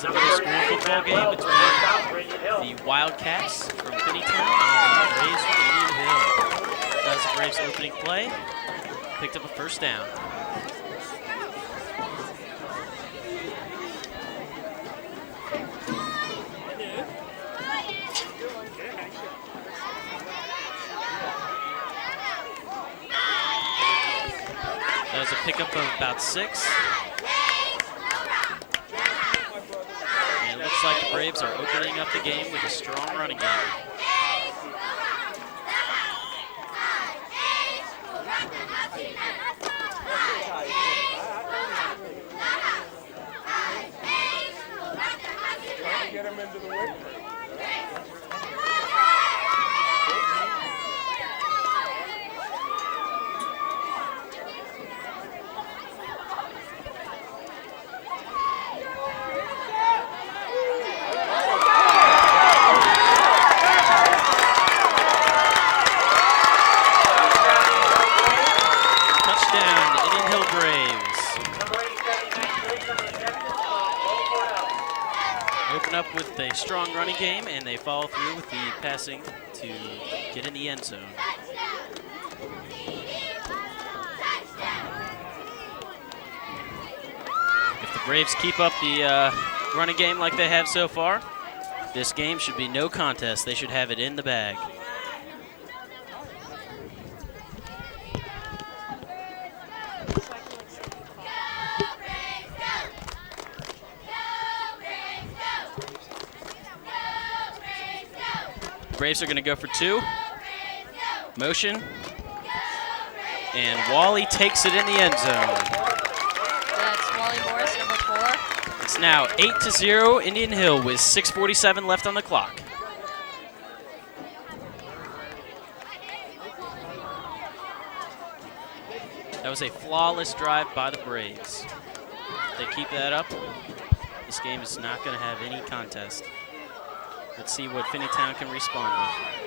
is a middle school football game between the Wildcats from Finneytown and the Braves from Indian Hill. That was the Braves' opening play. Picked up a first down. That was a pickup of about 6. And it looks like the Braves are opening up the game with a strong running game. Up with a strong running game, and they follow through with the passing to get in the end zone. If the Braves keep up the running game like they have so far, this game should be no contest. They should have it in the bag. Braves are going to go for 2. Motion. And Wally takes it in the end zone. That's Wally Morris, number 4. It's now 8-0 Indian Hill with 6:47 left on the clock. That was a flawless drive by the Braves. If they keep that up, this game is not going to have any contest. Let's see what Finneytown can respond with.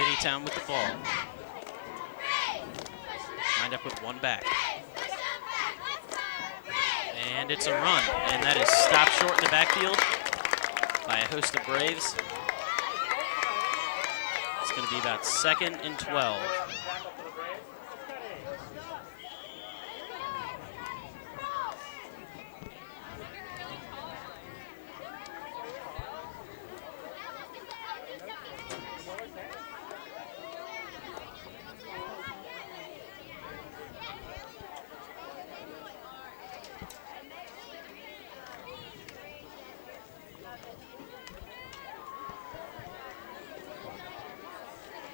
Finneytown with the ball. Lined up with 1 back. And it's a run, and that is stopped short in the backfield by a host of Braves. It's going to be about 2nd and 12.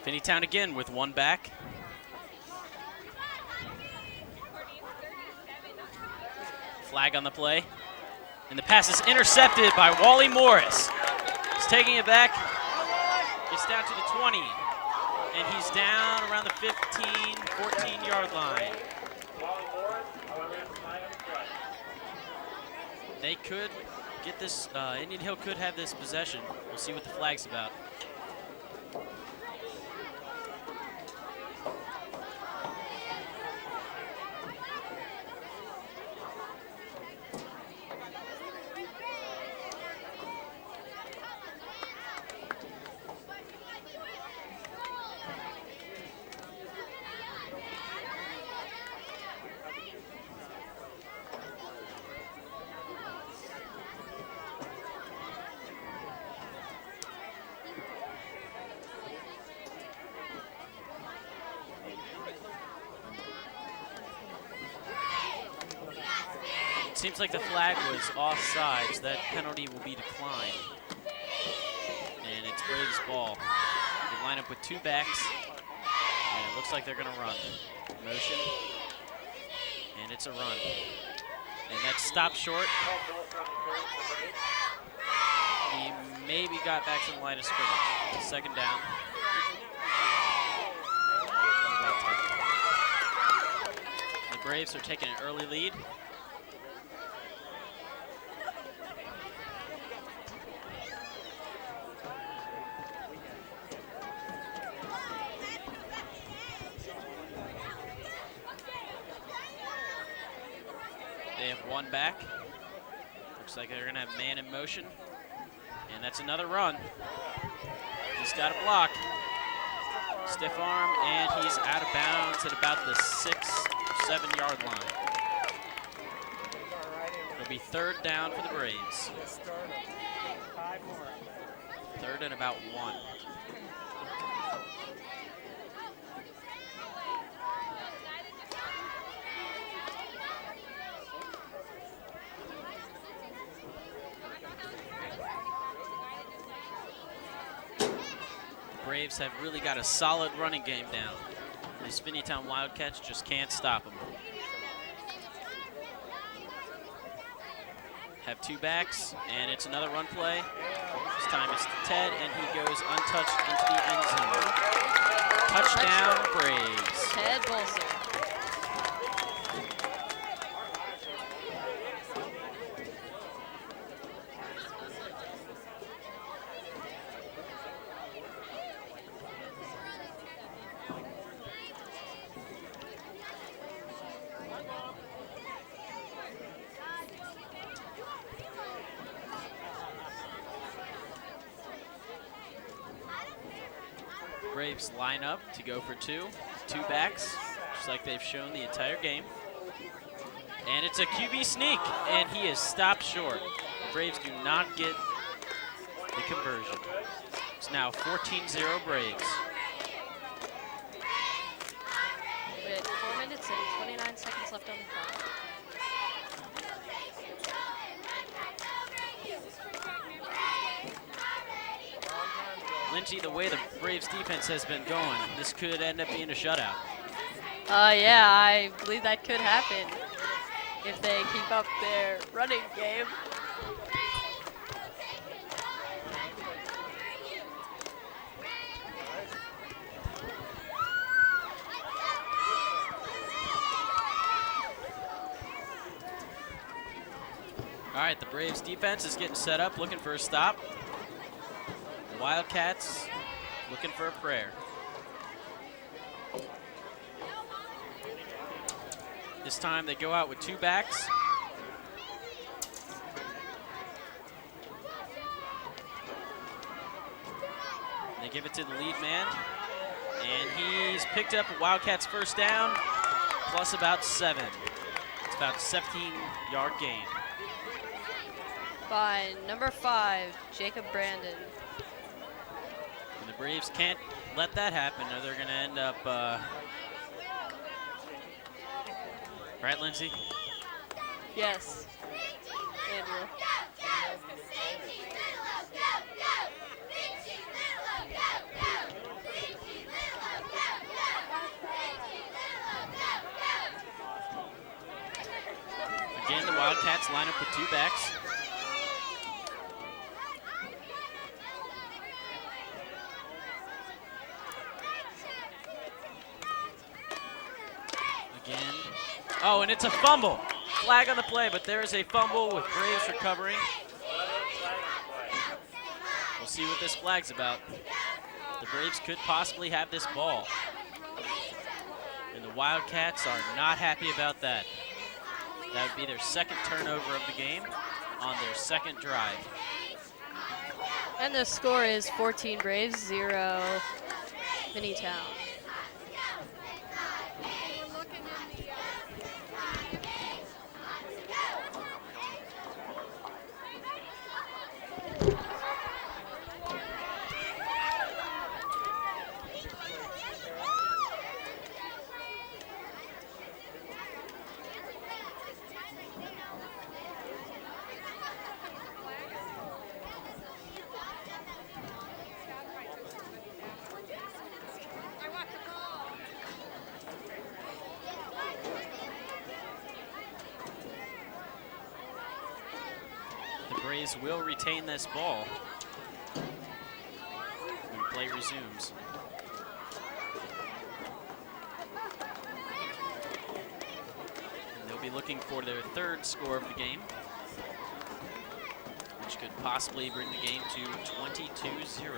Finneytown again with 1 back. Flag on the play. And the pass is intercepted by Wally Morris. He's taking it back. Gets down to the 20. And he's down around the 15, 14-yard line. They could get this, Indian Hill could have this possession. We'll see what the flag's about. Seems like the flag was offside, so that penalty will be declined. And it's Braves' ball. They line up with 2 backs, and it looks like they're going to run. Motion, and it's a run. And that's stopped short. He maybe got back to the line of scrimmage. Second down. The Braves are taking an early lead. They have one back. Looks like they're going to have man in motion. And that's another run. He's got a block. Stiff arm, and he's out of bounds at about the 6 or 7 yard line. It'll be third down for the Braves. Third and about 1. Braves have really got a solid running game down. These Finneytown Wildcats just can't stop them. Have two backs, and it's another run play. This time it's to Ted, and he goes untouched into the end zone. Touchdown, Braves. Ted Bolser. Braves line up to go for two backs, just like they've shown the entire game. And it's a QB sneak, and he is stopped short. The Braves do not get the conversion. It's now 14-0 Braves. With 4 minutes and 29 seconds left on the clock. Lindsay, the way the Braves defense has been going, this could end up being a shutout. Yeah, I believe that could happen if they keep up their running game. All right, the Braves defense is getting set up, looking for a stop. The Wildcats looking for a prayer. This time they go out with two backs. They give it to the lead man, and he's picked up a Wildcats first down, plus about 7. It's about a 17-yard gain. By number 5, Jacob Brandon. And the Braves can't let that happen, or they're going to end up, right, Lindsay? Yes. Andrew. Again, the Wildcats line up with two backs. Again. Oh, and it's a fumble. Flag on the play, but there is a fumble with Braves recovering. We'll see what this flag's about. The Braves could possibly have this ball. And the Wildcats are not happy about that. That would be their second turnover of the game on their second drive. And the score is 14 Braves, 0 Finneytown. Braves will retain this ball when play resumes. And they'll be looking for their third score of the game, which could possibly bring the game to 22-0.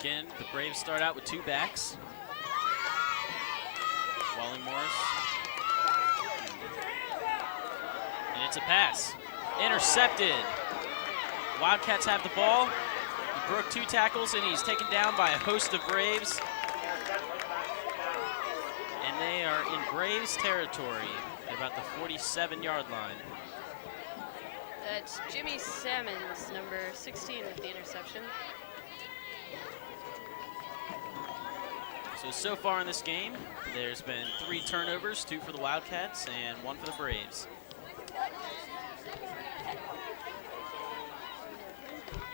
Again, the Braves start out with 2 backs. Wally Morris. And it's a pass. Intercepted. Wildcats have the ball. He broke 2 tackles and he's taken down by a host of Braves. And they are in Braves territory at about the 47-yard line. That's Jimmy Salmons, number 16, with the interception. So far in this game, there's been 3 turnovers, 2 for the Wildcats and 1 for the Braves.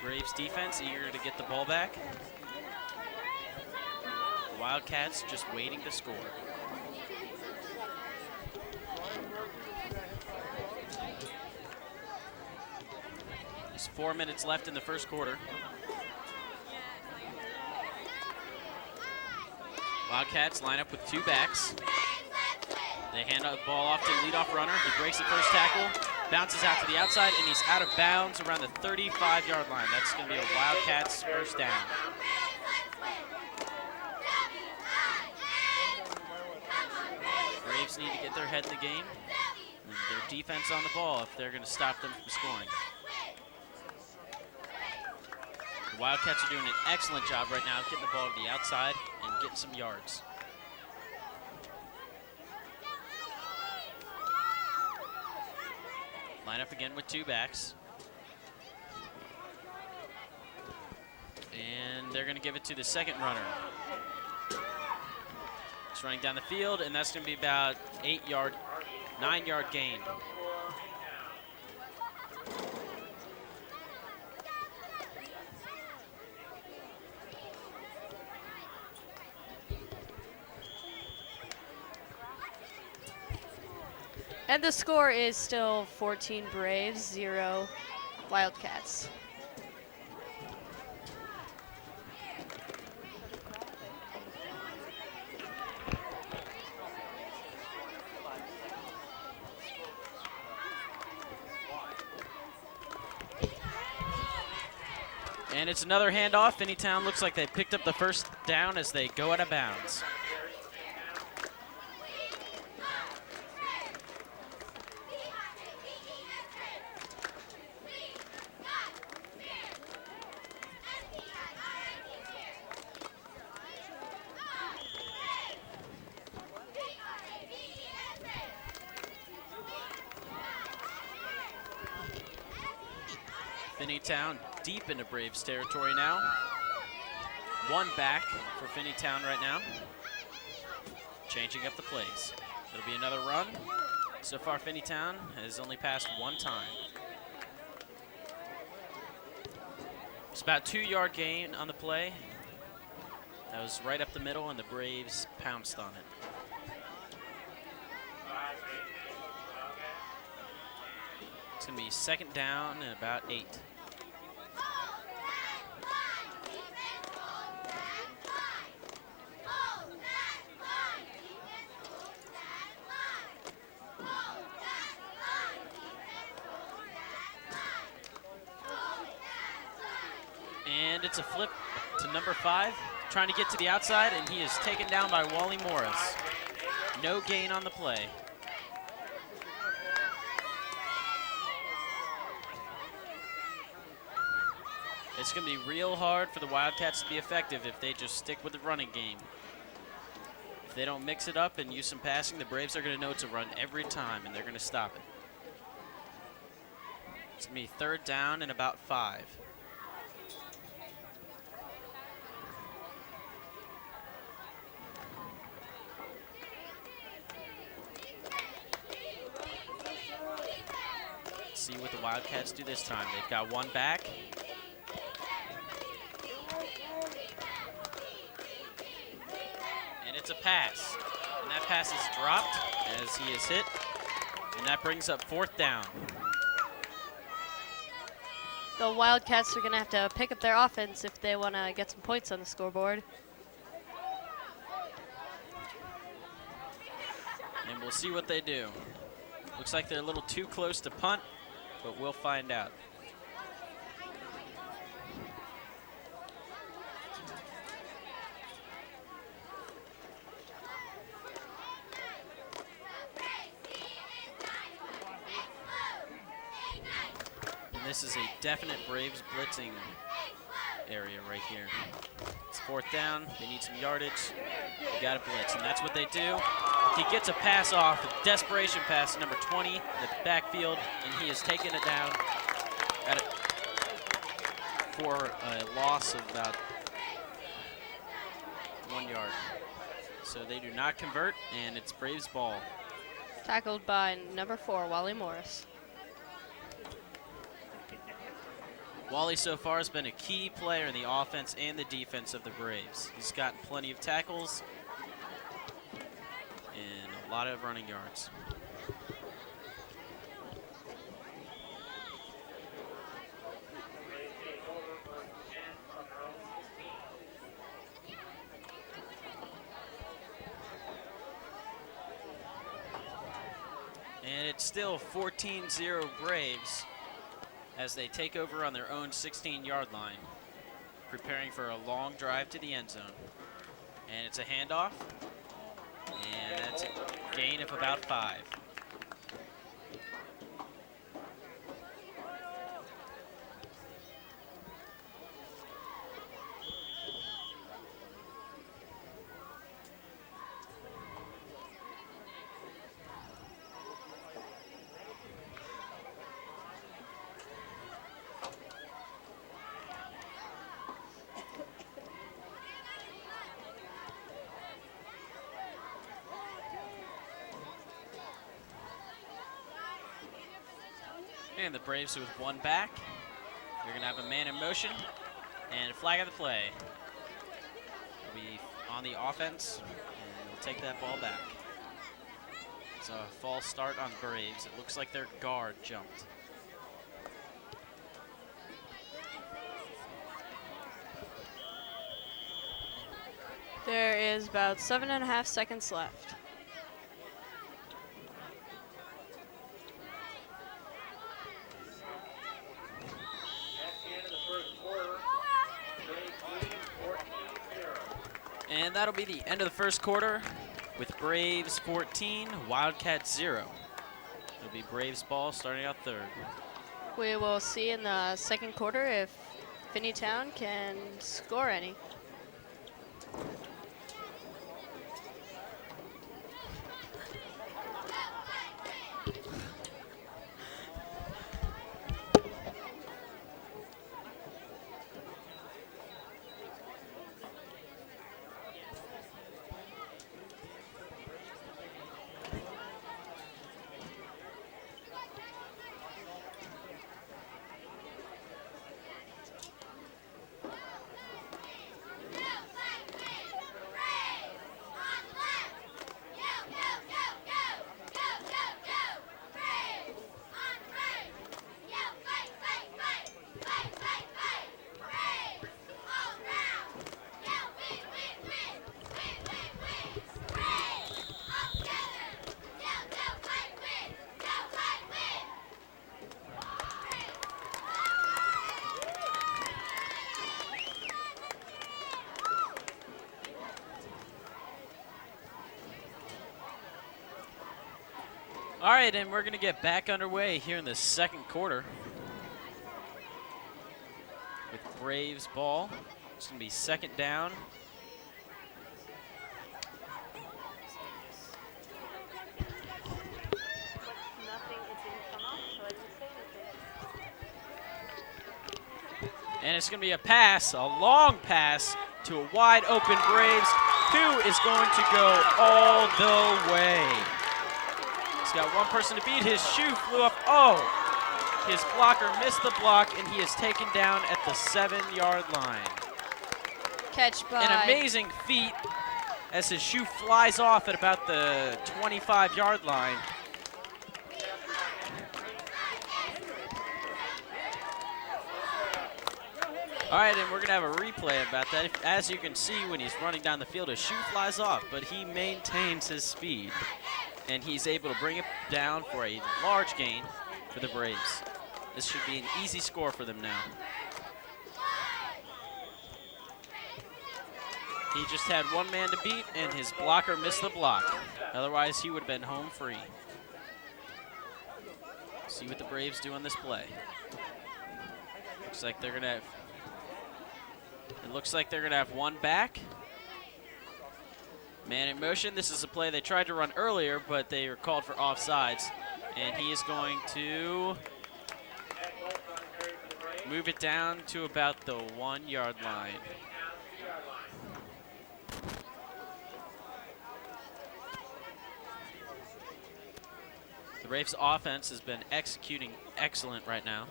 Braves defense eager to get the ball back. The Wildcats just waiting to score. There's 4 minutes left in the first quarter. Wildcats line up with 2 backs. They hand the ball off to the leadoff runner. He breaks the first tackle, bounces out to the outside, and he's out of bounds around the 35-yard line. That's going to be a Wildcats first down. Braves need to get their head in the game and their defense on the ball if they're going to stop them from scoring. The Wildcats are doing an excellent job right now of getting the ball to the outside and getting some yards. Line up again with 2 backs. And they're going to give it to the second runner. It's running down the field, and that's going to be about 9-yard gain. And the score is still 14 Braves, 0 Wildcats. And it's another handoff. Finneytown looks like they picked up the first down as they go out of bounds. Finneytown deep into Braves territory now. 1 back for Finneytown right now. Changing up the plays. It'll be another run. So far, Finneytown has only passed 1 time. It's about 2-yard gain on the play. That was right up the middle, and the Braves pounced on it. It's going to be second down and about 8. And it's a flip to number 5, trying to get to the outside, and he is taken down by Wally Morris. No gain on the play. It's going to be real hard for the Wildcats to be effective if they just stick with the running game. If they don't mix it up and use some passing, the Braves are going to know it's a run every time, and they're going to stop it. It's going to be third down and about 5. see what the Wildcats do this time. They've got one back. And it's a pass. And that pass is dropped as he is hit. And that brings up 4th down. The Wildcats are going to have to pick up their offense if they want to get some points on the scoreboard. And we'll see what they do. Looks like they're a little too close to punt, but we'll find out. And this is a definite Braves blitzing area right here. It's 4th down. They need some yardage. They got to blitz, and that's what they do. He gets a pass off, a desperation pass, number 20, the backfield, and he has taken it down at for a loss of about 1 yard. So they do not convert, and it's Braves ball. Tackled by number 4, Wally Morris. Wally so far has been a key player in the offense and the defense of the Braves. He's gotten plenty of tackles and a lot of running yards. And it's still 14-0 Braves as they take over on their own 16-yard line, preparing for a long drive to the end zone. And it's a handoff, and that's a gain of about 5. And the Braves with one back. They're going to have a man in motion and a flag of the play. They'll be on the offense, and they'll take that ball back. It's a false start on Braves. It looks like their guard jumped. There is about 7.5 seconds left. And that'll be the end of the first quarter with Braves 14, Wildcats 0. It'll be Braves ball starting out third. We will see in the second quarter if Finneytown can score any. All right, and we're going to get back underway here in the second quarter with Braves ball. It's going to be second down. And it's going to be a pass, a long pass to a wide open Braves, who is going to go all the way. He's got one person to beat. His shoe flew up. Oh, His blocker missed the block, and he is taken down at the 7-yard line. Catch by. An amazing feat as his shoe flies off at about the 25-yard line. All right, and we're going to have a replay about that. As you can see, when he's running down the field, his shoe flies off, but he maintains his speed, and he's able to bring it down for a large gain for the Braves. This should be an easy score for them now. He just had one man to beat, and his blocker missed the block. Otherwise, he would have been home free. See what the Braves do on this play. Looks like they're gonna have. It looks like they're gonna have one back. Man in motion. This is a play they tried to run earlier, but they were called for offsides, and he is going to move it down to about the 1-yard line. The Braves' offense has been executing excellent right now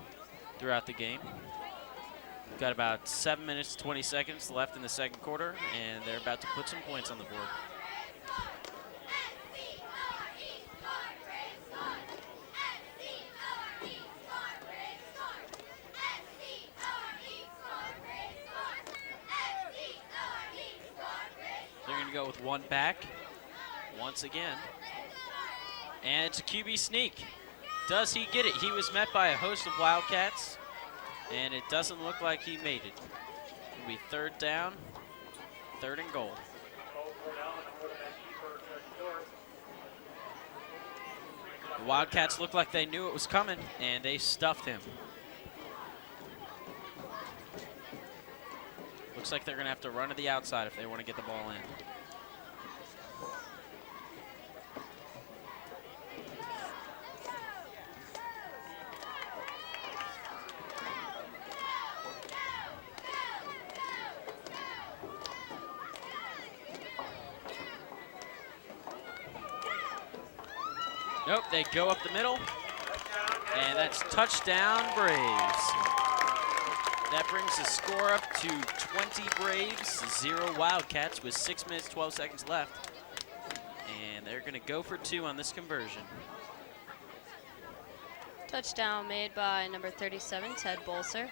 throughout the game. We've got about 7 minutes, 20 seconds left in the second quarter, and they're about to put some points on the board. They're going to go with one back once again. And it's a QB sneak. Does he get it? He was met by a host of Wildcats, and it doesn't look like he made it. It'll be 3rd down, 3rd and goal. The Wildcats look like they knew it was coming, and they stuffed him. Looks like they're going to have to run to the outside if they want to get the ball in. Nope, they go up the middle, and that's touchdown Braves. That brings the score up to 20 Braves, 0 Wildcats with 6 minutes, 12 seconds left. And they're gonna go for 2 on this conversion. Touchdown made by number 37, Ted Bolser.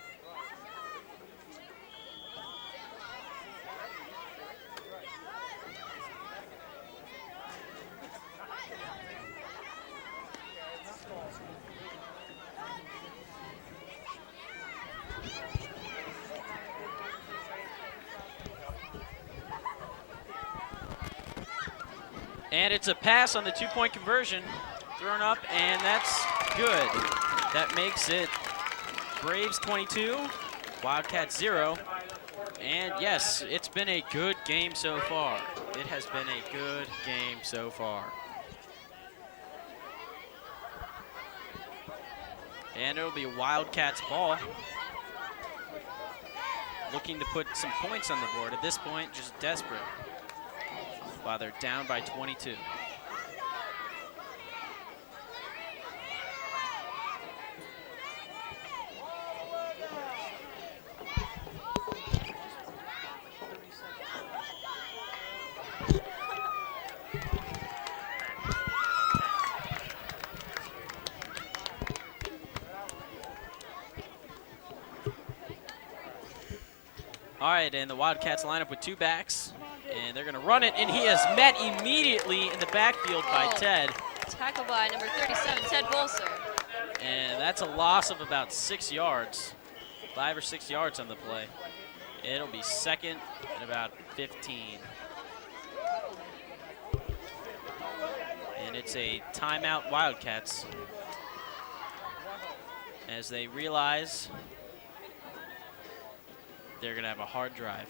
And it's a pass on the 2-point conversion. Thrown up, and that's good. That makes it Braves 22, Wildcats 0. And yes, it's been a good game so far. It has been a good game so far. And it'll be Wildcats ball. Looking to put some points on the board. At this point, just desperate. While they're down by 22. All right, and the Wildcats line up with 2 backs. And they're going to run it, and he is met immediately in the backfield by Ted. Tackle by number 37, Ted Bolser. And that's a loss of about 6 yards, 5 or 6 yards on the play. It'll be 2nd and about 15. And it's a timeout Wildcats as they realize they're going to have a hard drive.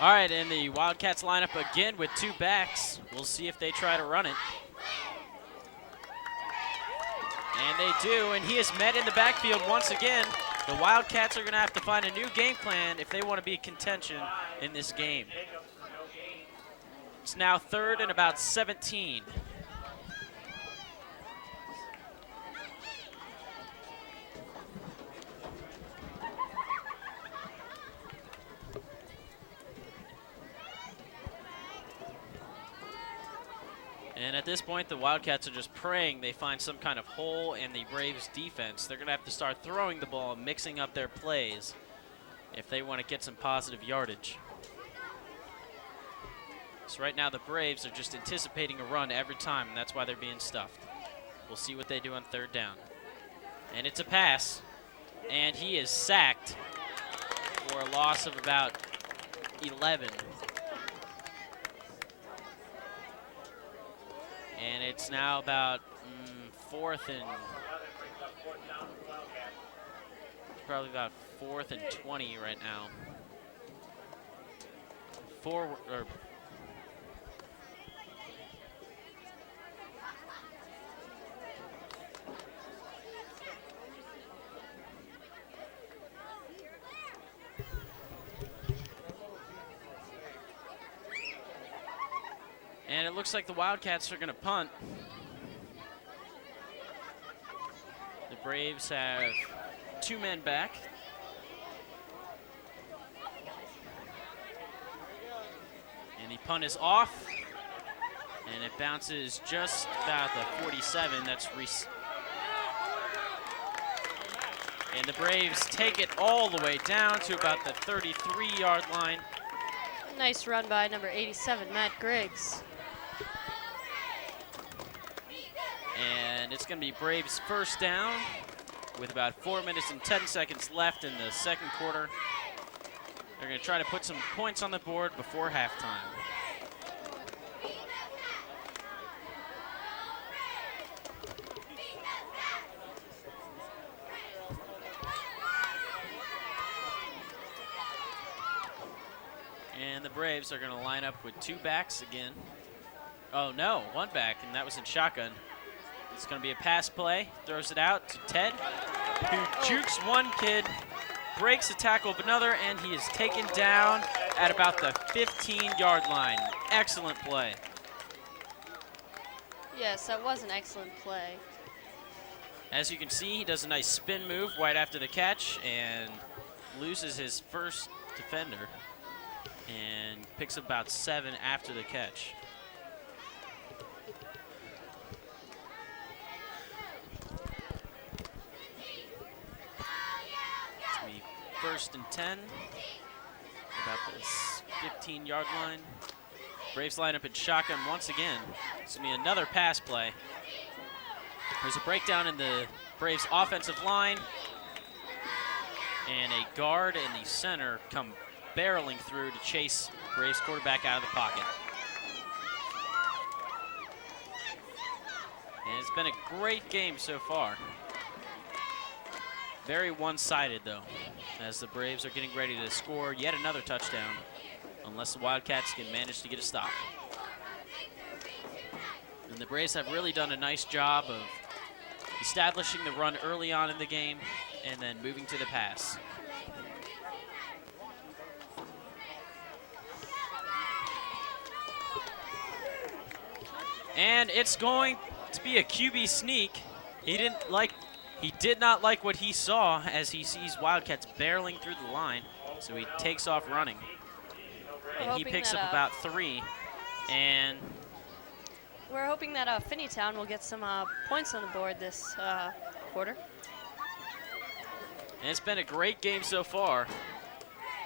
All right, and the Wildcats line up again with 2 backs. We'll see if they try to run it. And they do, and he is met in the backfield once again. The Wildcats are going to have to find a new game plan if they want to be in contention in this game. It's now 3rd and about 17. And at this point, the Wildcats are just praying they find some kind of hole in the Braves' defense. They're going to have to start throwing the ball and mixing up their plays if they want to get some positive yardage. So right now, the Braves are just anticipating a run every time, and that's why they're being stuffed. We'll see what they do on 3rd down. And it's a pass, and he is sacked for a loss of about 11. And it's now about 4th and probably about 4th and 20 right now. And it looks like the Wildcats are going to punt. The Braves have 2 men back. And the punt is off. And it bounces just about the 47. That's Reese. And the Braves take it all the way down to about the 33-yard line. Nice run by number 87, Matt Griggs. And it's going to be Braves' 1st down with about 4 minutes and 10 seconds left in the 2nd quarter. They're going to try to put some points on the board before halftime. And the Braves are going to line up with 2 backs again. Oh no, 1 back, and that was in shotgun. It's going to be a pass play. Throws it out to Ted, who jukes one kid, breaks a tackle of another, and he is taken down at about the 15-yard line. Excellent play. Yes, that was an excellent play. As you can see, he does a nice spin move right after the catch and loses his first defender and picks up about 7 after the catch. First and 10, about this 15-yard line. Braves line up in shotgun once again. It's going to be another pass play. There's a breakdown in the Braves offensive line, and a guard and the center come barreling through to chase Braves quarterback out of the pocket. And it's been a great game so far. Very one-sided, though, as the Braves are getting ready to score yet another touchdown, unless the Wildcats can manage to get a stop. And the Braves have really done a nice job of establishing the run early on in the game and then moving to the pass. And it's going to be a QB sneak. He did not like what he saw as he sees Wildcats barreling through the line, so he takes off running. And he picks up about 3. And we're hoping that Finneytown will get some points on the board this quarter. And it's been a great game so far.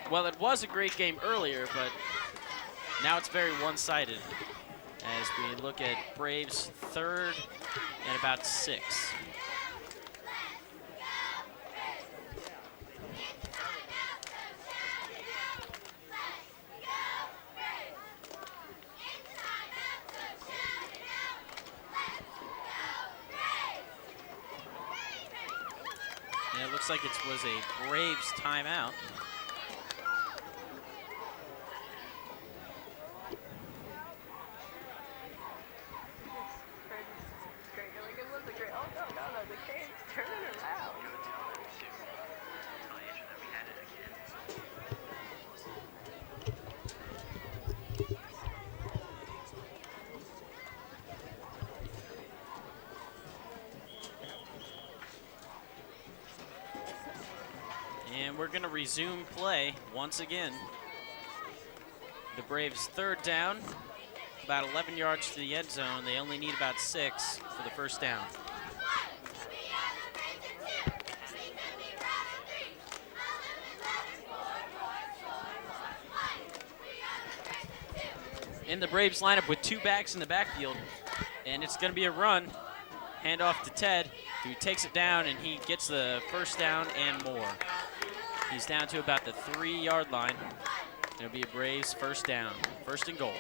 Well, it was a great game earlier, but now it's very one-sided as we look at Braves 3rd and about 6. And it looks like it was a Braves timeout. And we're going to resume play once again. The Braves' third down, about 11 yards to the end zone. They only need about 6 for the first down. In the Braves lineup with 2 backs in the backfield, and it's going to be a run. Handoff to Ted, who takes it down, and he gets the first down and more. He's down to about the 3-yard line. It'll be a Braves first down, first and goal.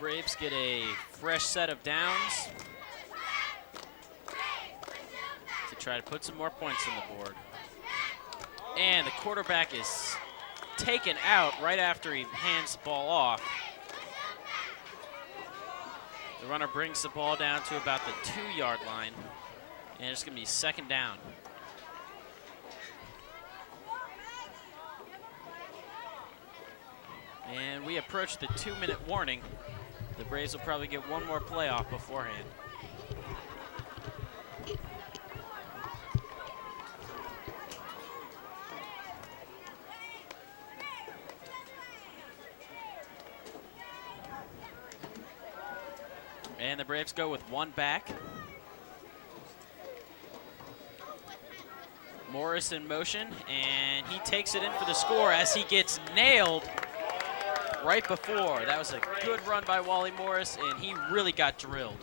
Braves get a fresh set of downs to try to put some more points on the board. And the quarterback is taken out right after he hands the ball off. The runner brings the ball down to about the 2-yard line, and it's going to be second down. And we approach the 2-minute warning. The Braves will probably get one more play off beforehand. And the Braves go with 1 back. Morris in motion, and he takes it in for the score as he gets nailed right before. That was a good run by Wally Morris, and he really got drilled.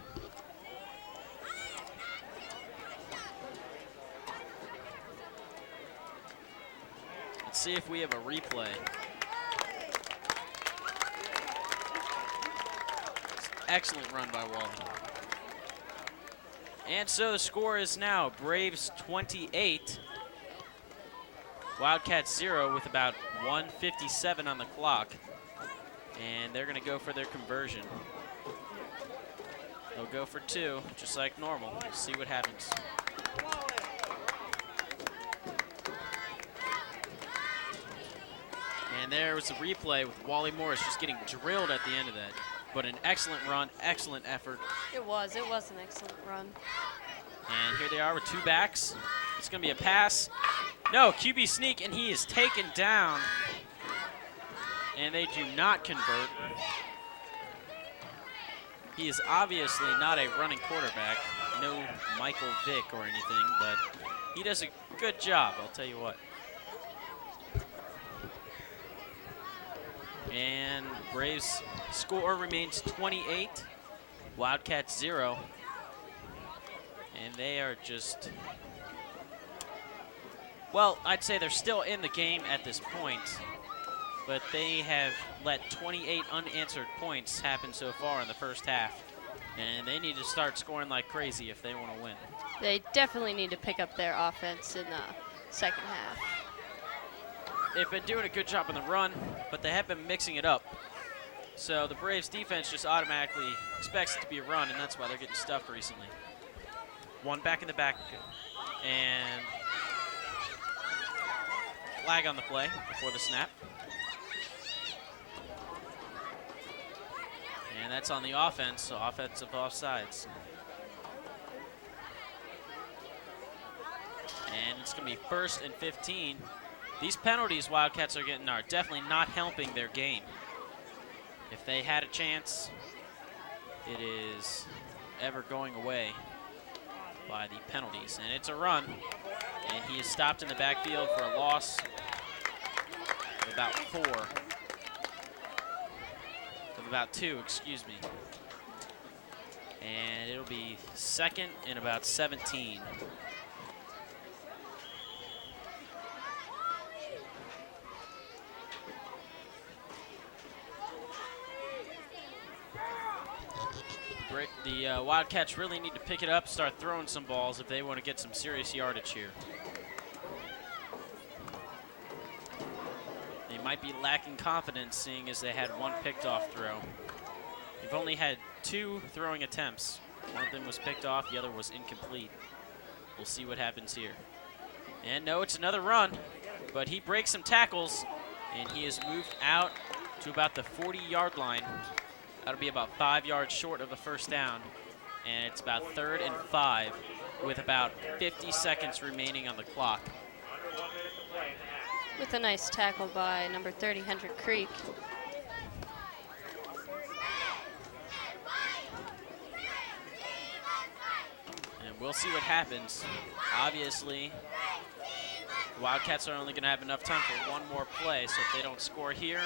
Let's see if we have a replay. Excellent run by Wally. And so the score is now Braves 28, Wildcats 0 with about 1:57 on the clock. And they're going to go for their conversion. They'll go for 2, just like normal. See what happens. And there was a replay with Wally Morris just getting drilled at the end of that. But an excellent run, excellent effort. It was an excellent run. And here they are with 2 backs. It's going to be a pass. No, QB sneak, and he is taken down. And they do not convert. He is obviously not a running quarterback. No Michael Vick or anything, but he does a good job, I'll tell you what. And Braves score remains 28, Wildcats 0. And they are just, well, I'd say they're still in the game at this point. But they have let 28 unanswered points happen so far in the first half. And they need to start scoring like crazy if they want to win. They definitely need to pick up their offense in the second half. They've been doing a good job on the run, but they have been mixing it up. So the Braves defense just automatically expects it to be a run, and that's why they're getting stuffed recently. 1 back in the back. And flag on the play before the snap. And that's on the offense, so offensive offsides. And it's going to be 1st and 15. These penalties Wildcats are getting are definitely not helping their game. If they had a chance, it is ever going away by the penalties. And it's a run, and he is stopped in the backfield for a loss of about 4. About 2, excuse me. And it'll be 2nd and about 17. The Wildcats really need to pick it up, start throwing some balls if they want to get some serious yardage here. They might be lacking confidence, seeing as they had one picked off throw. They've only had 2 throwing attempts. One of them was picked off, the other was incomplete. We'll see what happens here. And no, it's another run, but he breaks some tackles, and he is moved out to about the 40-yard line. That'll be about 5 yards short of the first down, and it's about 3rd and 5 with about 50 seconds remaining on the clock. With a nice tackle by number 30, Hendrick Creek. And we'll see what happens. Obviously, the Wildcats are only going to have enough time for one more play, so if they don't score here,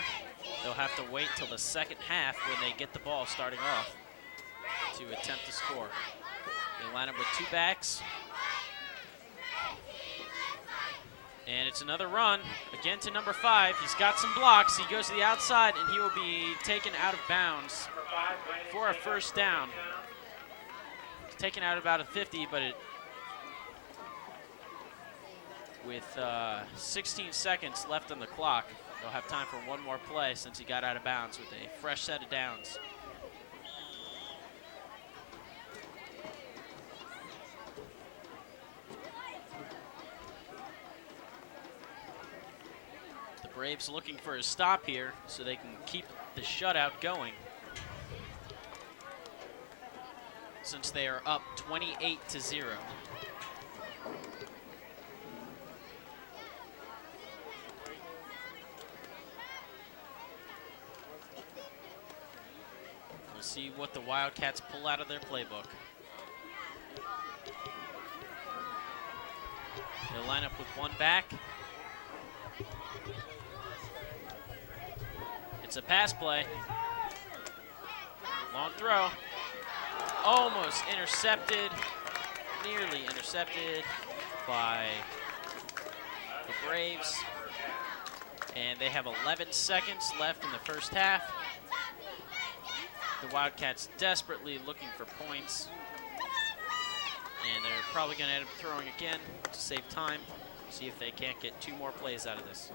they'll have to wait till the second half when they get the ball starting off to attempt to score. They line up with 2 backs. And it's another run, again to number 5. He's got some blocks. He goes to the outside, and he will be taken out of bounds for a first down. He's taken out about a 50, but with 16 seconds left on the clock, they'll have time for one more play since he got out of bounds with a fresh set of downs. Braves looking for a stop here so they can keep the shutout going, since they are up 28-0. We'll see what the Wildcats pull out of their playbook. They'll line up with 1 back. It's a pass play. Long throw. Almost intercepted. Nearly intercepted by the Braves. And they have 11 seconds left in the first half. The Wildcats desperately looking for points. And they're probably going to end up throwing again to save time. See if they can't get 2 more plays out of this.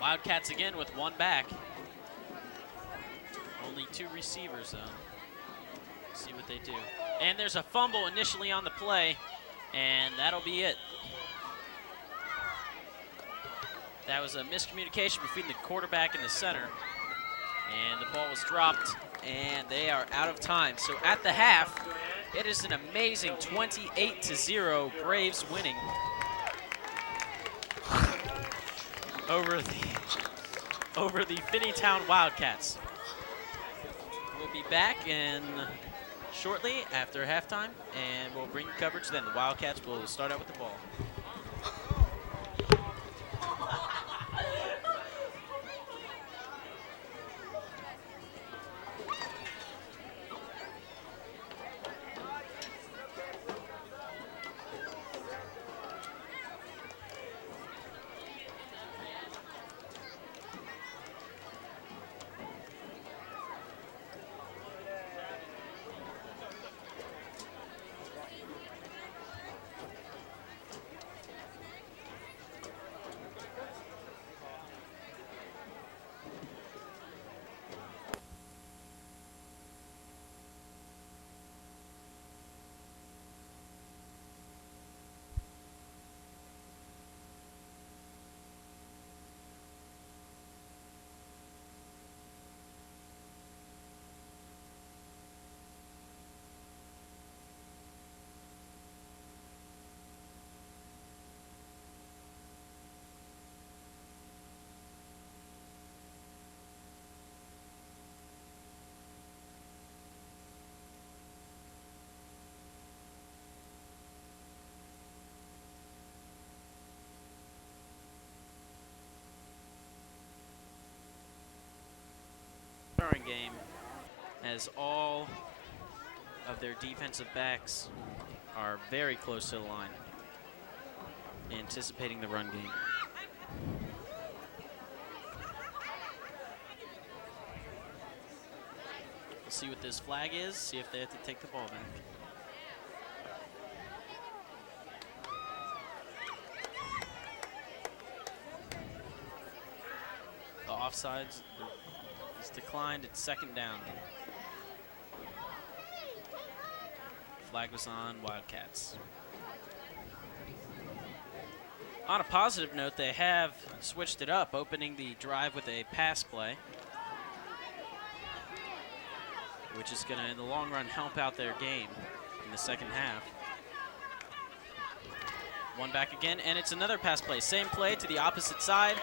Wildcats again with 1 back. Only 2 receivers, though. Let's see what they do. And there's a fumble initially on the play, and that'll be it. That was a miscommunication between the quarterback and the center, and the ball was dropped, and they are out of time. So at the half, it is an amazing 28-0 Braves winning over the Finneytown Wildcats. We'll be back shortly after halftime, and we'll bring you coverage then. The Wildcats will start out with the ball. Game as all of their defensive backs are very close to the line. And anticipating the run game. We'll see what this flag is, see if they have to take the ball back. The offsides is declined. It's second down. Flag was on Wildcats. On a positive note, they have switched it up, opening the drive with a pass play, which is going to, in the long run, help out their game in the second half. One back again, and it's another pass play. Same play to the opposite side,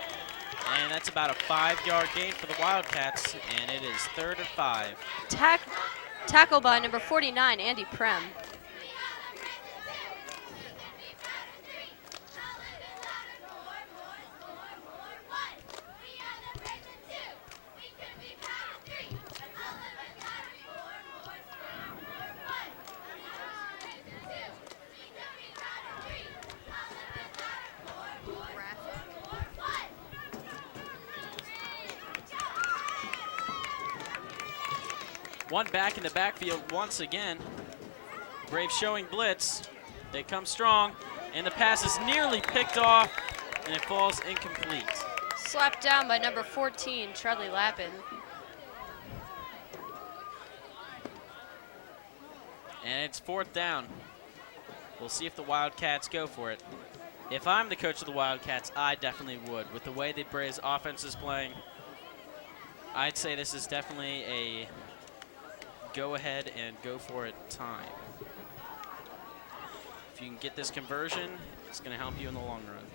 and that's about a 5-yard gain for the Wildcats, and it is 3rd and 5. Tackle by number 49, Andy Prem. One back in the backfield once again. Braves showing blitz. They come strong, and the pass is nearly picked off, and it falls incomplete. Slapped down by number 14, Charlie Lappin. And it's 4th down. We'll see if the Wildcats go for it. If I'm the coach of the Wildcats, I definitely would. With the way the Braves offense is playing, I'd say this is definitely a go ahead and go for it time. If you can get this conversion, it's going to help you in the long run.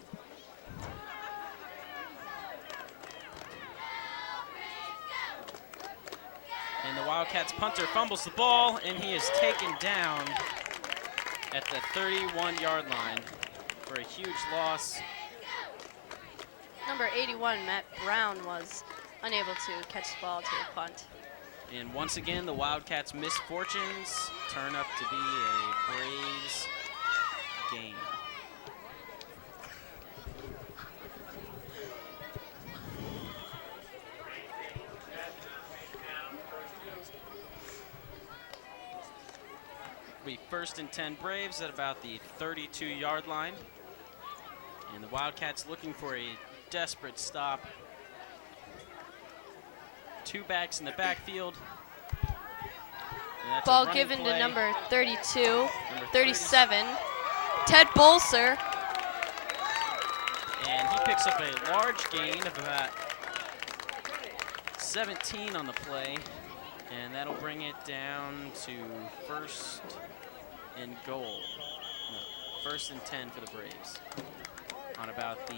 And the Wildcats punter fumbles the ball, and he is taken down at the 31-yard line for a huge loss. Number 81, Matt Brown, was unable to catch the ball to the punt. And once again, the Wildcats' misfortunes turn up to be a Braves game. We 1st and 10 Braves at about the 32-yard line. And the Wildcats looking for a desperate stop. 2 backs in the backfield. Ball given to number 32, 37, Ted Bolser. And he picks up a large gain of about 17 on the play. And that'll bring it down to 1st and goal. No, 1st and 10 for the Braves. On about the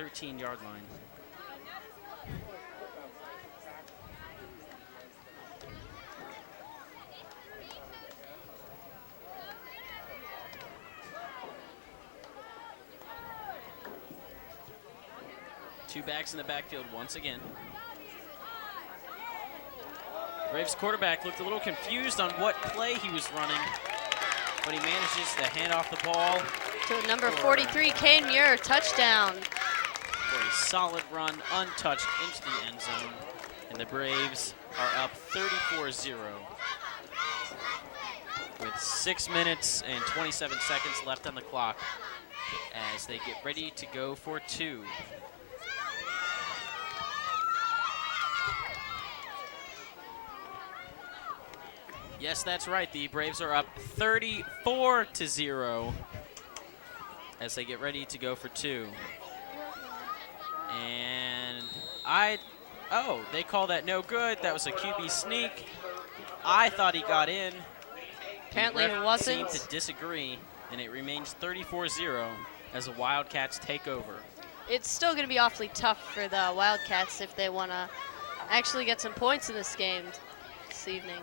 13-yard line. Two backs in the backfield once again. Braves quarterback looked a little confused on what play he was running, but he manages to hand off the ball to number 43, Kane Muir, touchdown. For a solid run, untouched into the end zone, and the Braves are up 34-0 with 6 minutes and 27 seconds left on the clock as they get ready to go for 2. Yes, that's right. The Braves are up 34-0 as they get ready to go for 2. And they call that no good. That was a QB sneak. I thought he got in. Apparently it wasn't. Seemed to disagree, and it remains 34-0 as the Wildcats take over. It's still going to be awfully tough for the Wildcats if they want to actually get some points in this game this evening.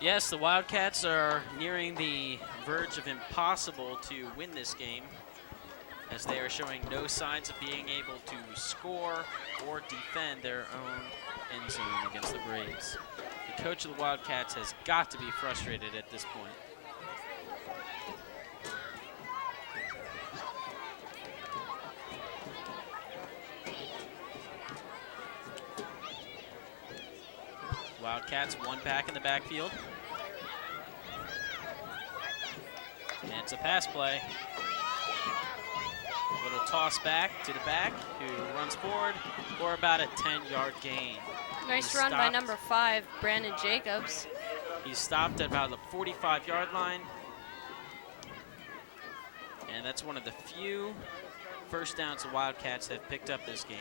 Yes, the Wildcats are nearing the verge of impossible to win this game, as they are showing no signs of being able to score or defend their own end zone against the Braves. The coach of the Wildcats has got to be frustrated at this point. Wildcats, one back in the backfield. And it's a pass play. A little toss back to the back, who runs forward for about a 10-yard gain. Nice run by number 5, Brandon Jacobs. He stopped at about the 45-yard line. And that's one of the few first downs the Wildcats have picked up this game.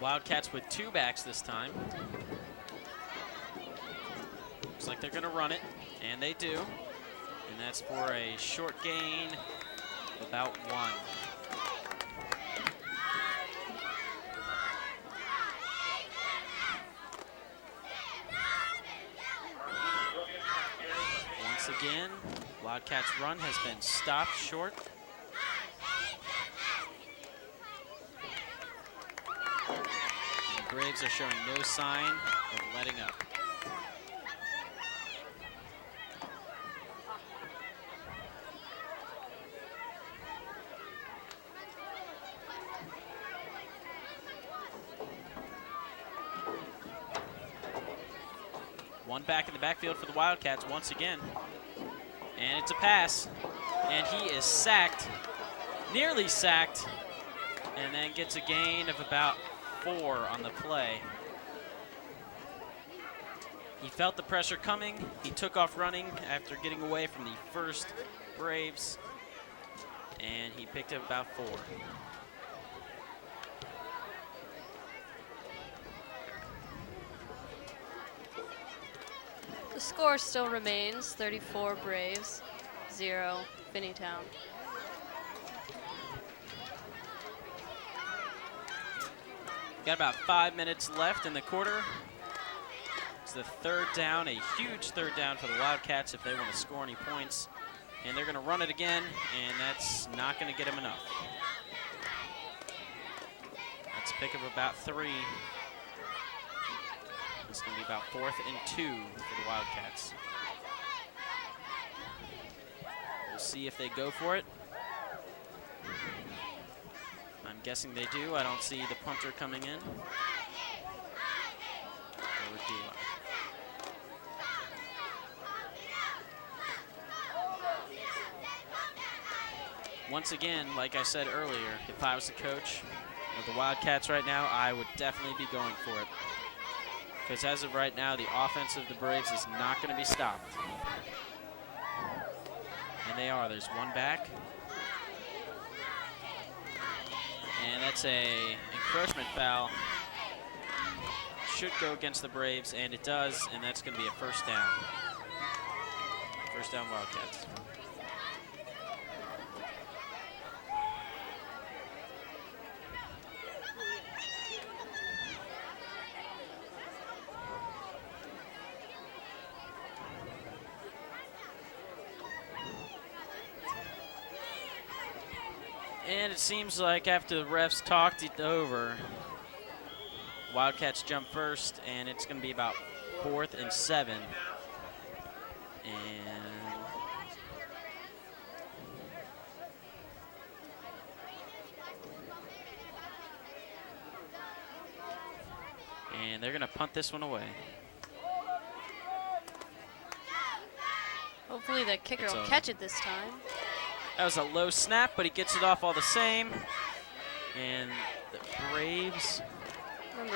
Wildcats with 2 backs this time. Looks like they're gonna run it, and they do. And that's for a short gain of about 1. Once again, Wildcats' run has been stopped short. The Braves are showing no sign of letting up. One back in the backfield for the Wildcats once again. And it's a pass. And he is sacked, nearly sacked, and then gets a gain of about 4 on the play. He felt the pressure coming. He took off running after getting away from the first Braves, and he picked up about 4. The score still remains 34 Braves, 0 Finneytown. Got about 5 minutes left in the quarter. It's the 3rd down, a huge 3rd down for the Wildcats if they want to score any points. And they're going to run it again, and that's not going to get them enough. That's a pick of about 3. It's going to be about 4th and 2 for the Wildcats. We'll see if they go for it. I'm guessing they do. I don't see the punter coming in. Or do I? Once again, like I said earlier, if I was the coach of the Wildcats right now, I would definitely be going for it. Because as of right now, the offense of the Braves is not going to be stopped. And they are. There's one back. And that's a encroachment foul. Should go against the Braves, and it does, and that's going to be a 1st down. 1st down Wildcats. And it seems like after the refs talked it over, Wildcats jump first, and it's going to be about 4th and 7. And they're going to punt this one away. Hopefully the kicker will catch it this time. That was a low snap, but he gets it off all the same. And the Braves Number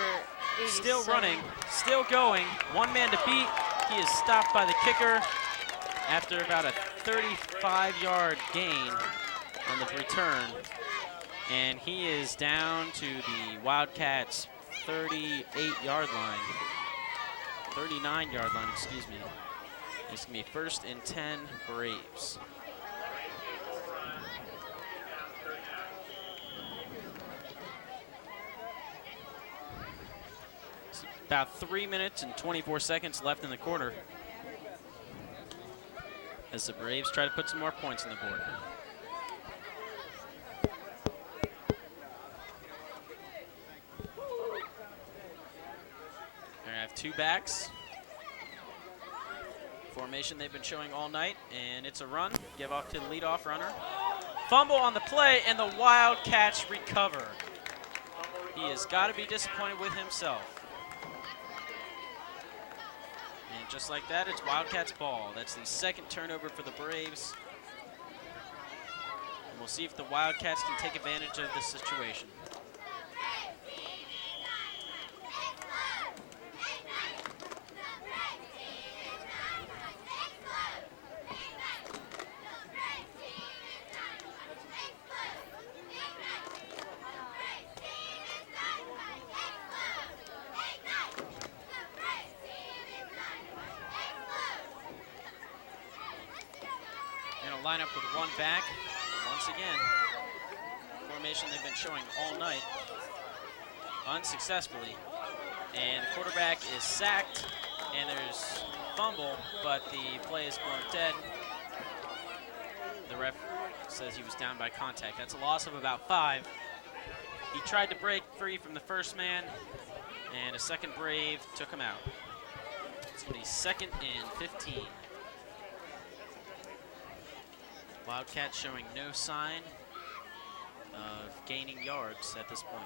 87. still running, still going. One man to beat. He is stopped by the kicker after about a 35-yard gain on the return. And he is down to the Wildcats' 38-yard line. 39-yard line, excuse me. It's going to be 1st and 10 Braves. About 3 minutes and 24 seconds left in the quarter as the Braves try to put some more points on the board. They have 2 backs. Formation they've been showing all night, and it's a run. Give off to the leadoff runner. Fumble on the play, and the Wildcats recover. He has got to be disappointed with himself. And just like that, it's Wildcats ball. That's the second turnover for the Braves. And we'll see if the Wildcats can take advantage of this situation. Line up with one back. Once again, formation they've been showing all night, unsuccessfully. And the quarterback is sacked, and there's fumble, but the play is blown dead. The ref says he was down by contact. That's a loss of about 5. He tried to break free from the first man, and a second Brave took him out. It's going to be 2nd and 15. Wildcats showing no sign of gaining yards at this point.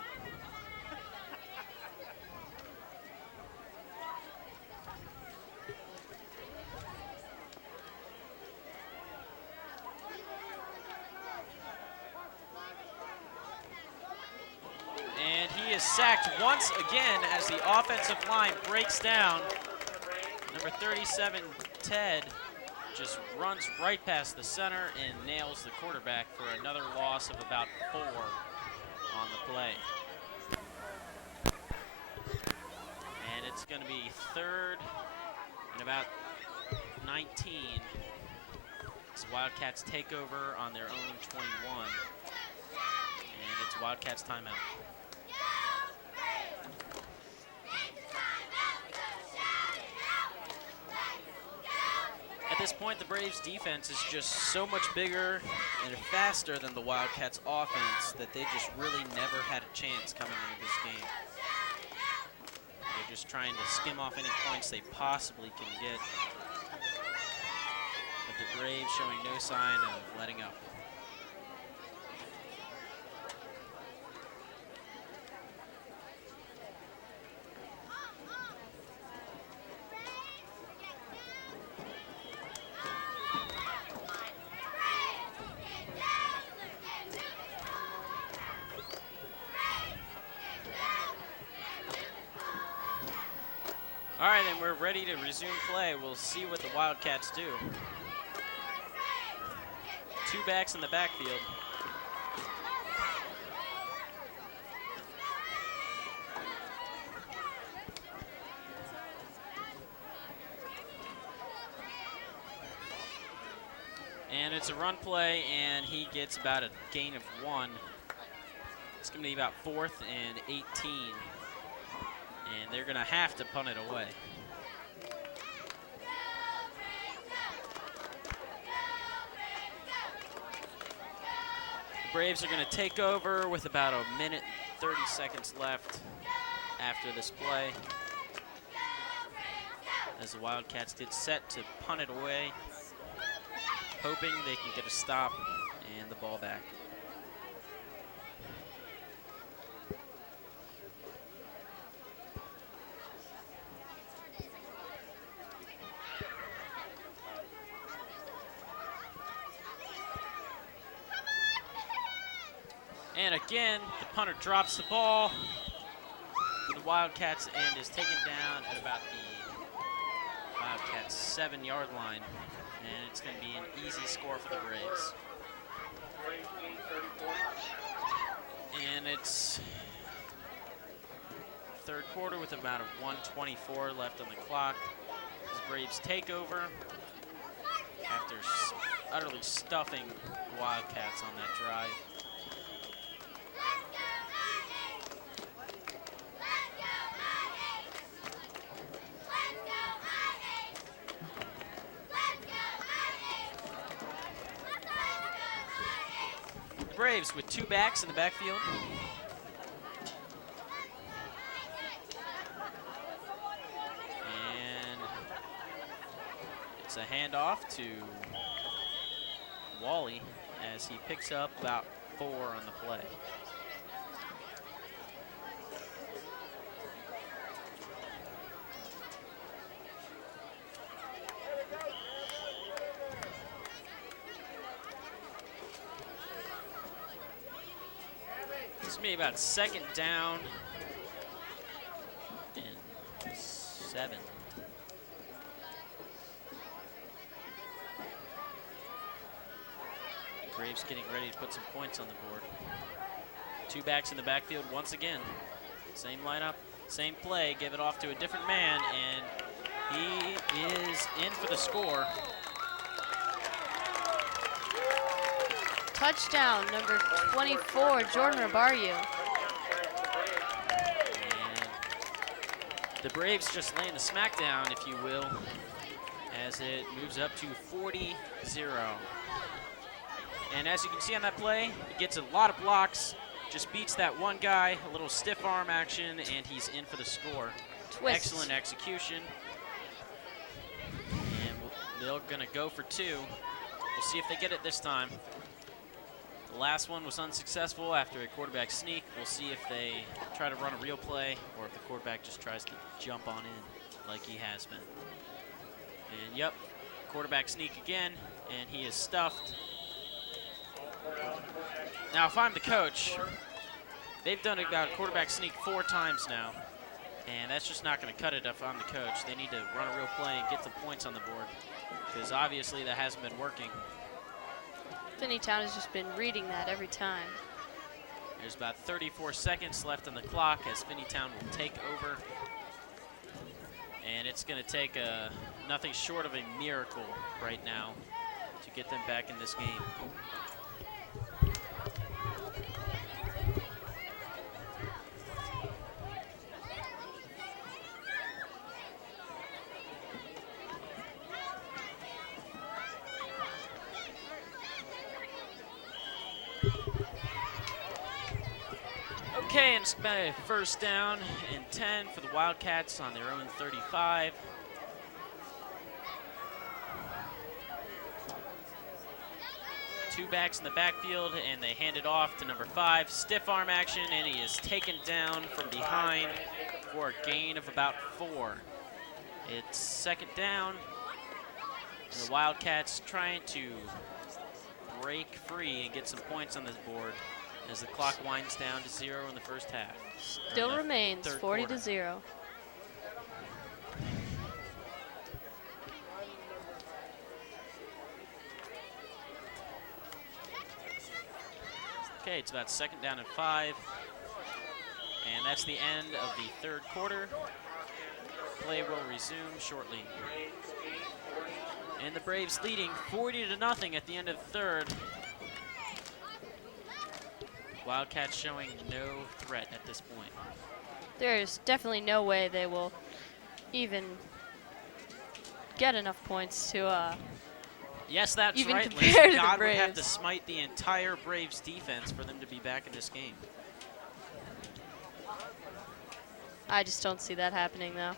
And he is sacked once again as the offensive line breaks down. Number 37, Ted, just runs right past the center and nails the quarterback for another loss of about 4 on the play. And it's going to be 3rd and about 19 as the Wildcats take over on their own 21. And it's Wildcats timeout. At this point, the Braves' defense is just so much bigger and faster than the Wildcats' offense that they just really never had a chance coming into this game. They're just trying to skim off any points they possibly can get. But the Braves showing no sign of letting up. All right, and we're ready to resume play. We'll see what the Wildcats do. 2 backs in the backfield. And it's a run play, and he gets about a gain of 1. It's going to be about 4th and 18. And they're going to have to punt it away. The Braves are going to take over with about 1 minute and 30 seconds left after this play, as the Wildcats get set to punt it away, hoping they can get a stop and the ball back. And again, the punter drops the ball to the Wildcats and is taken down at about the Wildcats' 7-yard line. And it's going to be an easy score for the Braves. And it's 3rd quarter with about a 1:24 left on the clock. The Braves take over after utterly stuffing the Wildcats on that drive. Braves with 2 backs in the backfield. And it's It's a handoff to Wally as he picks up about 4 on the play. It's me about 2nd down and 7. Braves getting ready to put some points on the board. 2 backs in the backfield once again. Same lineup, same play, give it off to a different man, and he is in for the score. Touchdown, number 24, Jordan Rabario. And the Braves just laying the smackdown, if you will, as it moves up to 40-0. And as you can see on that play, he gets a lot of blocks, just beats that one guy, a little stiff arm action, and he's in for the score. Twist. Excellent execution. And they're gonna go for 2. We'll see if they get it this time. The last one was unsuccessful after a quarterback sneak. We'll see if they try to run a real play or if the quarterback just tries to jump on in like he has been. And yep, quarterback sneak again, and he is stuffed. Now, if I'm the coach, they've done about a quarterback sneak 4 times now, and that's just not going to cut it if I'm the coach. They need to run a real play and get the points on the board, because obviously that hasn't been working. Finneytown has just been reading that every time. There's about 34 seconds left on the clock as Finneytown will take over, and it's going to take nothing short of a miracle right now to get them back in this game. Okay, and it's about a 1st down and 10 for the Wildcats on their own 35. Two backs in the backfield, and they hand it off to number 5. Stiff arm action, and he is taken down from behind for a gain of about 4. It's 2nd down, and the Wildcats trying to break free and get some points on this board as the clock winds down to 0 in the 1st half. Still remains 40-0. Okay, it's about 2nd down and 5. And that's the end of the 3rd quarter. Play will resume shortly. And the Braves leading 40-0 at the end of the 3rd. Wildcats showing no threat at this point. There's definitely no way they will even get enough points to yes, that's even right. compare to the God would have Braves. to smite the entire Braves defense for them to be back in this game. I just don't see that happening though.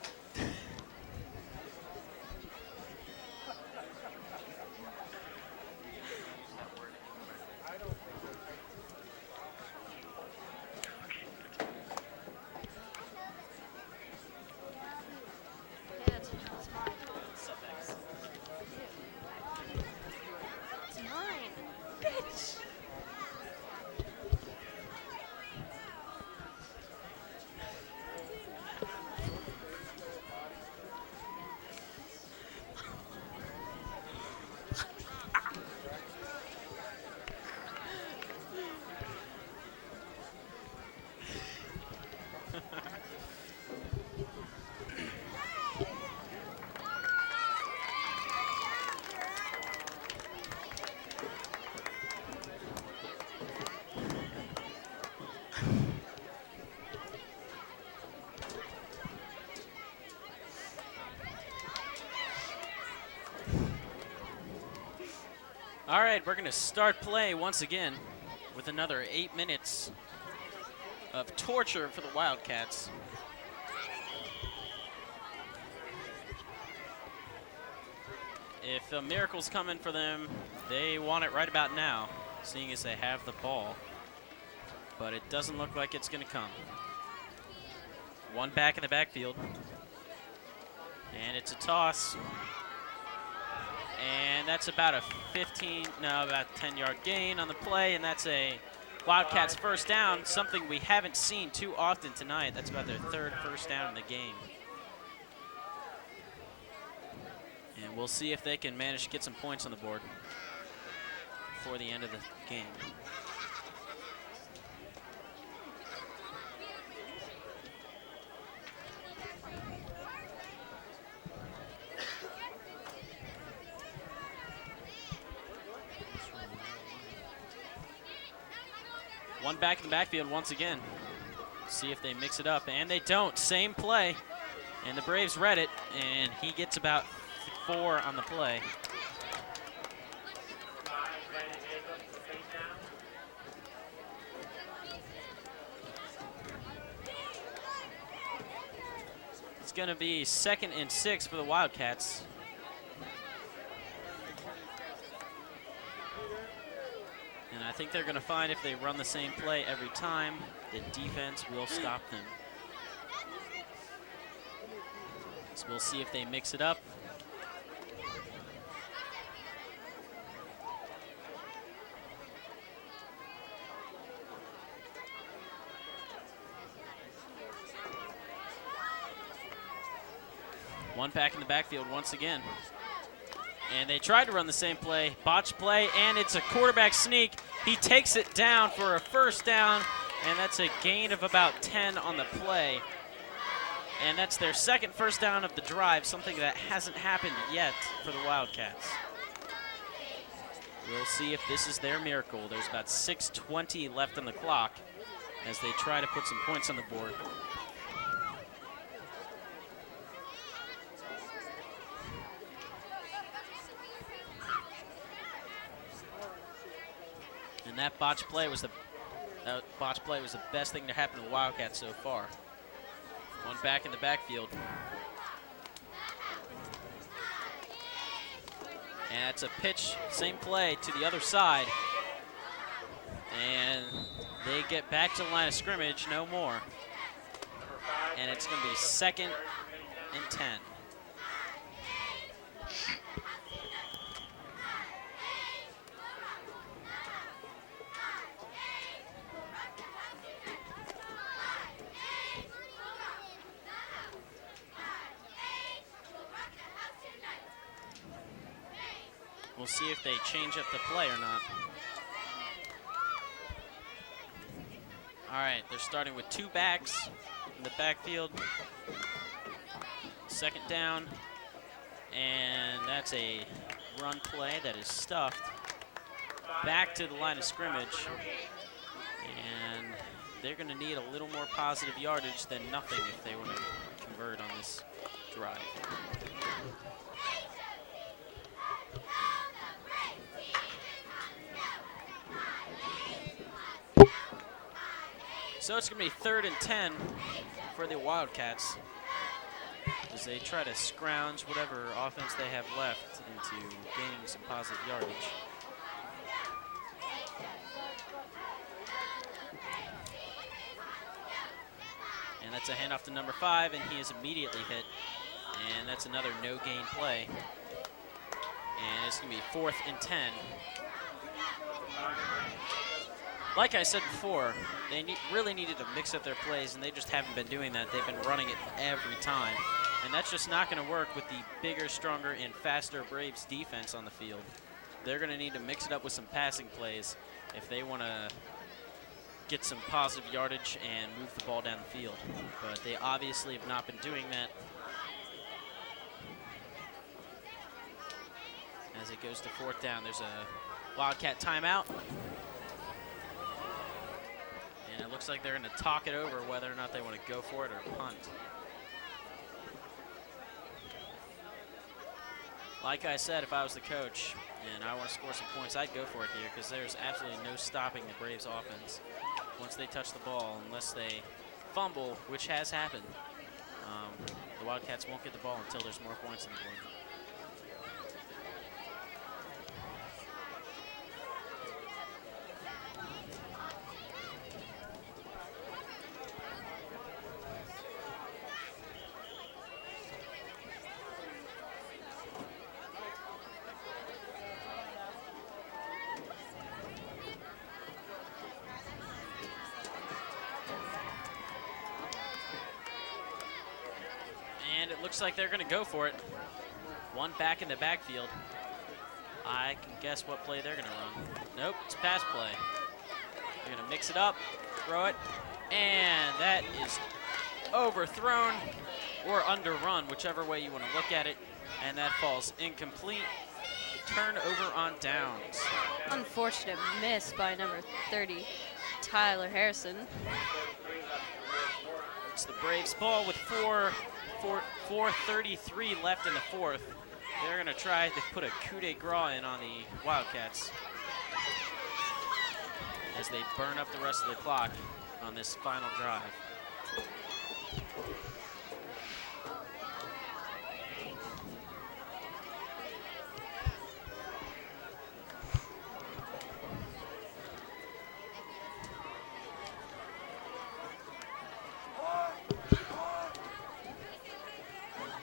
All right, we're going to start play once again with another 8 minutes of torture for the Wildcats. if a miracle's coming for them, they want it right about now, seeing as they have the ball. But it doesn't look like it's going to come. One back in the backfield. And it's a toss. And that's about a 10-yard gain on the play, and that's a Wildcats first down, something we haven't seen too often tonight. That's about their third first down in the game. And we'll see if they can manage to get some points on the board before the end of the game. One back in the backfield once again. See if they mix it up, and they don't. Same play, and the Braves read it, and he gets about 4 on the play. It's going to be 2nd and 6 for the Wildcats. And I think they're going to find if they run the same play every time, the defense will stop them. So we'll see if they mix it up. One back in the backfield once again. And they tried to run the same play, botch play, and it's a quarterback sneak. He takes it down for a first down, and that's a gain of about 10 on the play. And that's their second first down of the drive, something that hasn't happened yet for the Wildcats. We'll see if this is their miracle. There's about 6:20 left on the clock as they try to put some points on the board. That botch play was the best thing to happen to the Wildcats so far. One back in the backfield. And that's a pitch, same play to the other side. And they get back to the line of scrimmage, no more. And it's going to be 2nd and 10. We'll see if they change up the play or not. All right, they're starting with 2 backs in the backfield. 2nd down, and that's a run play that is stuffed back to the line of scrimmage. And they're going to need a little more positive yardage than nothing if they want to convert on this drive. So it's going to be 3rd and 10 for the Wildcats as they try to scrounge whatever offense they have left into gaining some positive yardage. And that's a handoff to number 5, and he is immediately hit. And that's another no-gain play. And it's going to be 4th and 10. Like I said before, they really needed to mix up their plays, and they just haven't been doing that. They've been running it every time. And that's just not going to work with the bigger, stronger, and faster Braves defense on the field. They're going to need to mix it up with some passing plays if they want to get some positive yardage and move the ball down the field. But they obviously have not been doing that. As it goes to 4th down, there's a Wildcat timeout. And it looks like they're going to talk it over whether or not they want to go for it or punt. Like I said, if I was the coach and I want to score some points, I'd go for it here because there's absolutely no stopping the Braves offense once they touch the ball, unless they fumble, which has happened. The Wildcats won't get the ball until there's more points on the board. looks like they're going to go for it. One back in the backfield. I can guess what play they're going to run. Nope, it's pass play. They're going to mix it up, throw it, and that is overthrown or underrun, whichever way you want to look at it, and that falls incomplete. Turnover on downs. Unfortunate miss by number 30, Tyler Harrison. It's the Braves ball with 4:33 left in the fourth. They're going to try to put a coup de grace in on the Wildcats as they burn up the rest of the clock on this final drive.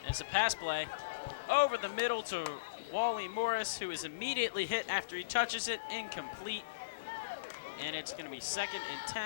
It's a pass play over the middle to Wally Morris, who is immediately hit after he touches it, incomplete. And it's going to be 2nd and 10.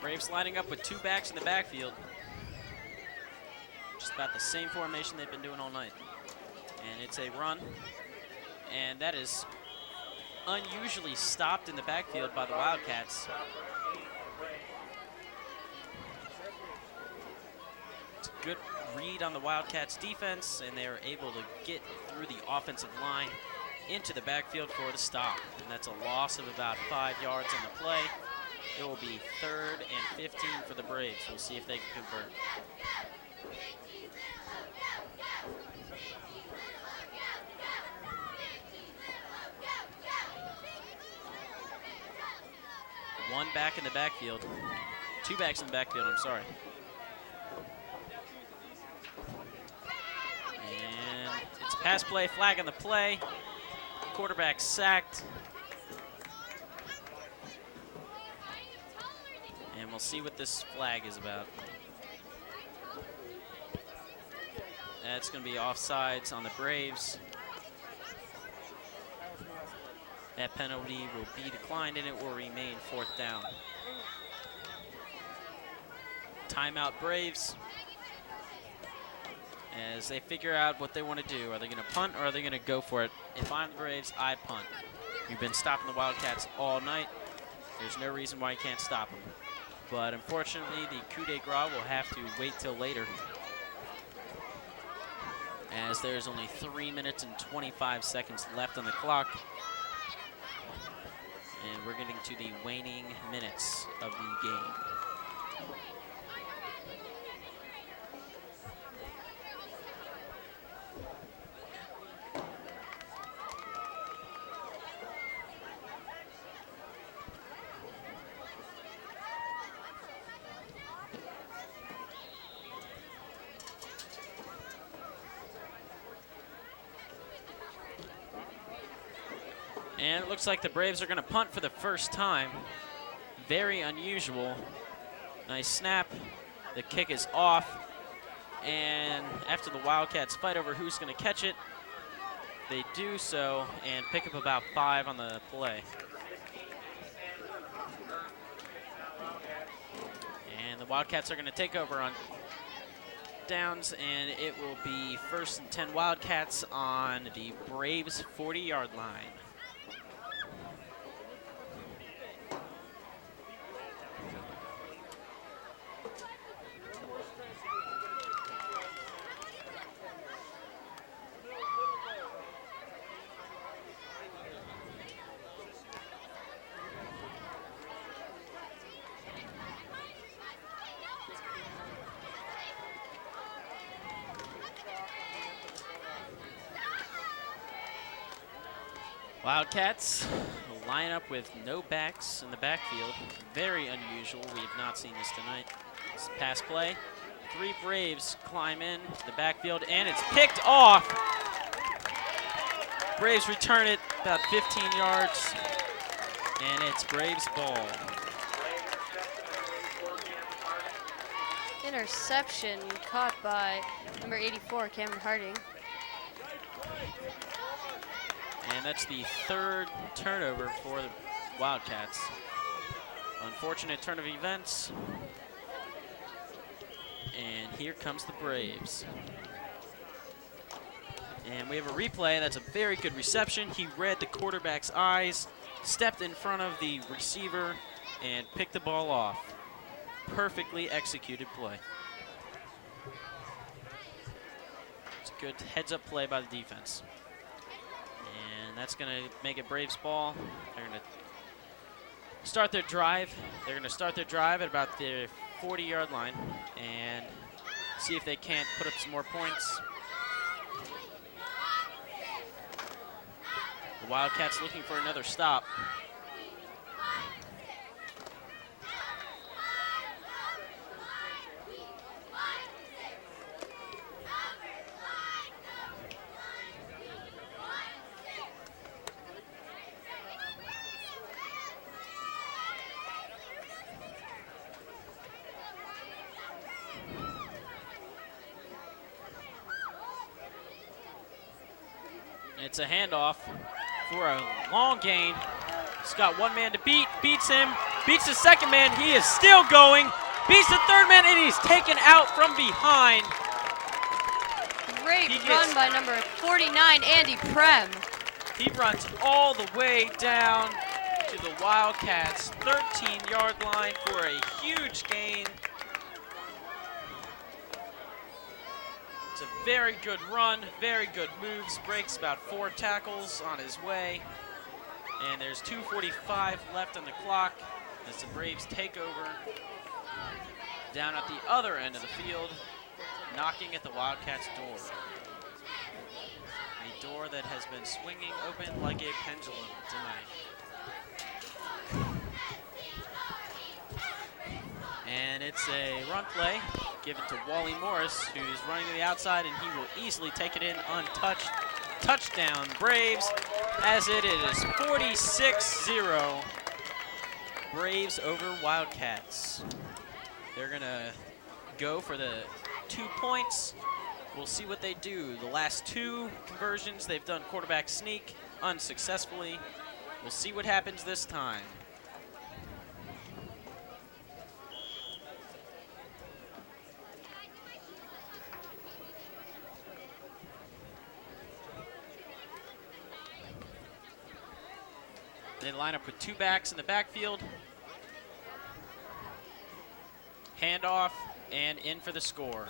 Braves lining up with 2 backs in the backfield. Just about the same formation they've been doing all night. And it's a run. And that is unusually stopped in the backfield by the Wildcats. It's a good read on the Wildcats defense, and they are able to get through the offensive line into the backfield for the stop. And that's a loss of about 5 yards on the play. It will be 3rd and 15 for the Braves. We'll see if they can convert. One back in the backfield. 2 backs in the backfield, I'm sorry. And it's a pass play, flag on the play. Quarterback sacked. And we'll see what this flag is about. That's going to be offsides on the Braves. That penalty will be declined, and it will remain 4th down. Timeout Braves as they figure out what they want to do. Are they going to punt or are they going to go for it? If I'm the Braves, I punt. We've been stopping the Wildcats all night. There's no reason why you can't stop them. But unfortunately, the coup de grace will have to wait till later, as there's only 3 minutes and 25 seconds left on the clock. And we're getting to the waning minutes of the game. And it looks like the Braves are going to punt for the first time. Very unusual. Nice snap. The kick is off. And after the Wildcats fight over who's going to catch it, they do so and pick up about 5 on the play. And the Wildcats are going to take over on downs, and it will be 1st and 10 Wildcats on the Braves 40-yard line. Wildcats line up with no backs in the backfield. Very unusual. We have not seen this tonight. It's a pass play. 3 Braves climb in the backfield, and it's picked off. Braves return it about 15 yards, and it's Braves ball. Interception caught by number 84, Cameron Harding. And that's the third turnover for the Wildcats. Unfortunate turn of events. And here comes the Braves. And we have a replay. That's a very good reception. He read the quarterback's eyes, stepped in front of the receiver, and picked the ball off. Perfectly executed play. It's a good heads-up play by the defense. And that's going to make it Braves ball. They're going to start their drive. They're going to start their drive at about the 40-yard line and see if they can't put up some more points. The Wildcats looking for another stop. It's a handoff for a long gain. He's got one man to beat, beats him, beats the second man. He is still going, beats the third man, and he's taken out from behind. Great run by number 49, Andy Prem. He runs all the way down to the Wildcats' 13-yard line for a huge gain. It's a very good run, very good moves, breaks about 4 tackles on his way. And there's 2:45 left on the clock as the Braves take over down at the other end of the field, knocking at the Wildcats' door. A door that has been swinging open like a pendulum tonight. And it's a run play given to Wally Morris, who's running to the outside, and he will easily take it in untouched. Touchdown Braves, as it is 46-0. Braves over Wildcats. They're gonna go for the 2 points. We'll see what they do. The last 2 conversions, they've done quarterback sneak unsuccessfully. We'll see what happens this time. They line up with 2 backs in the backfield. Handoff and in for the score.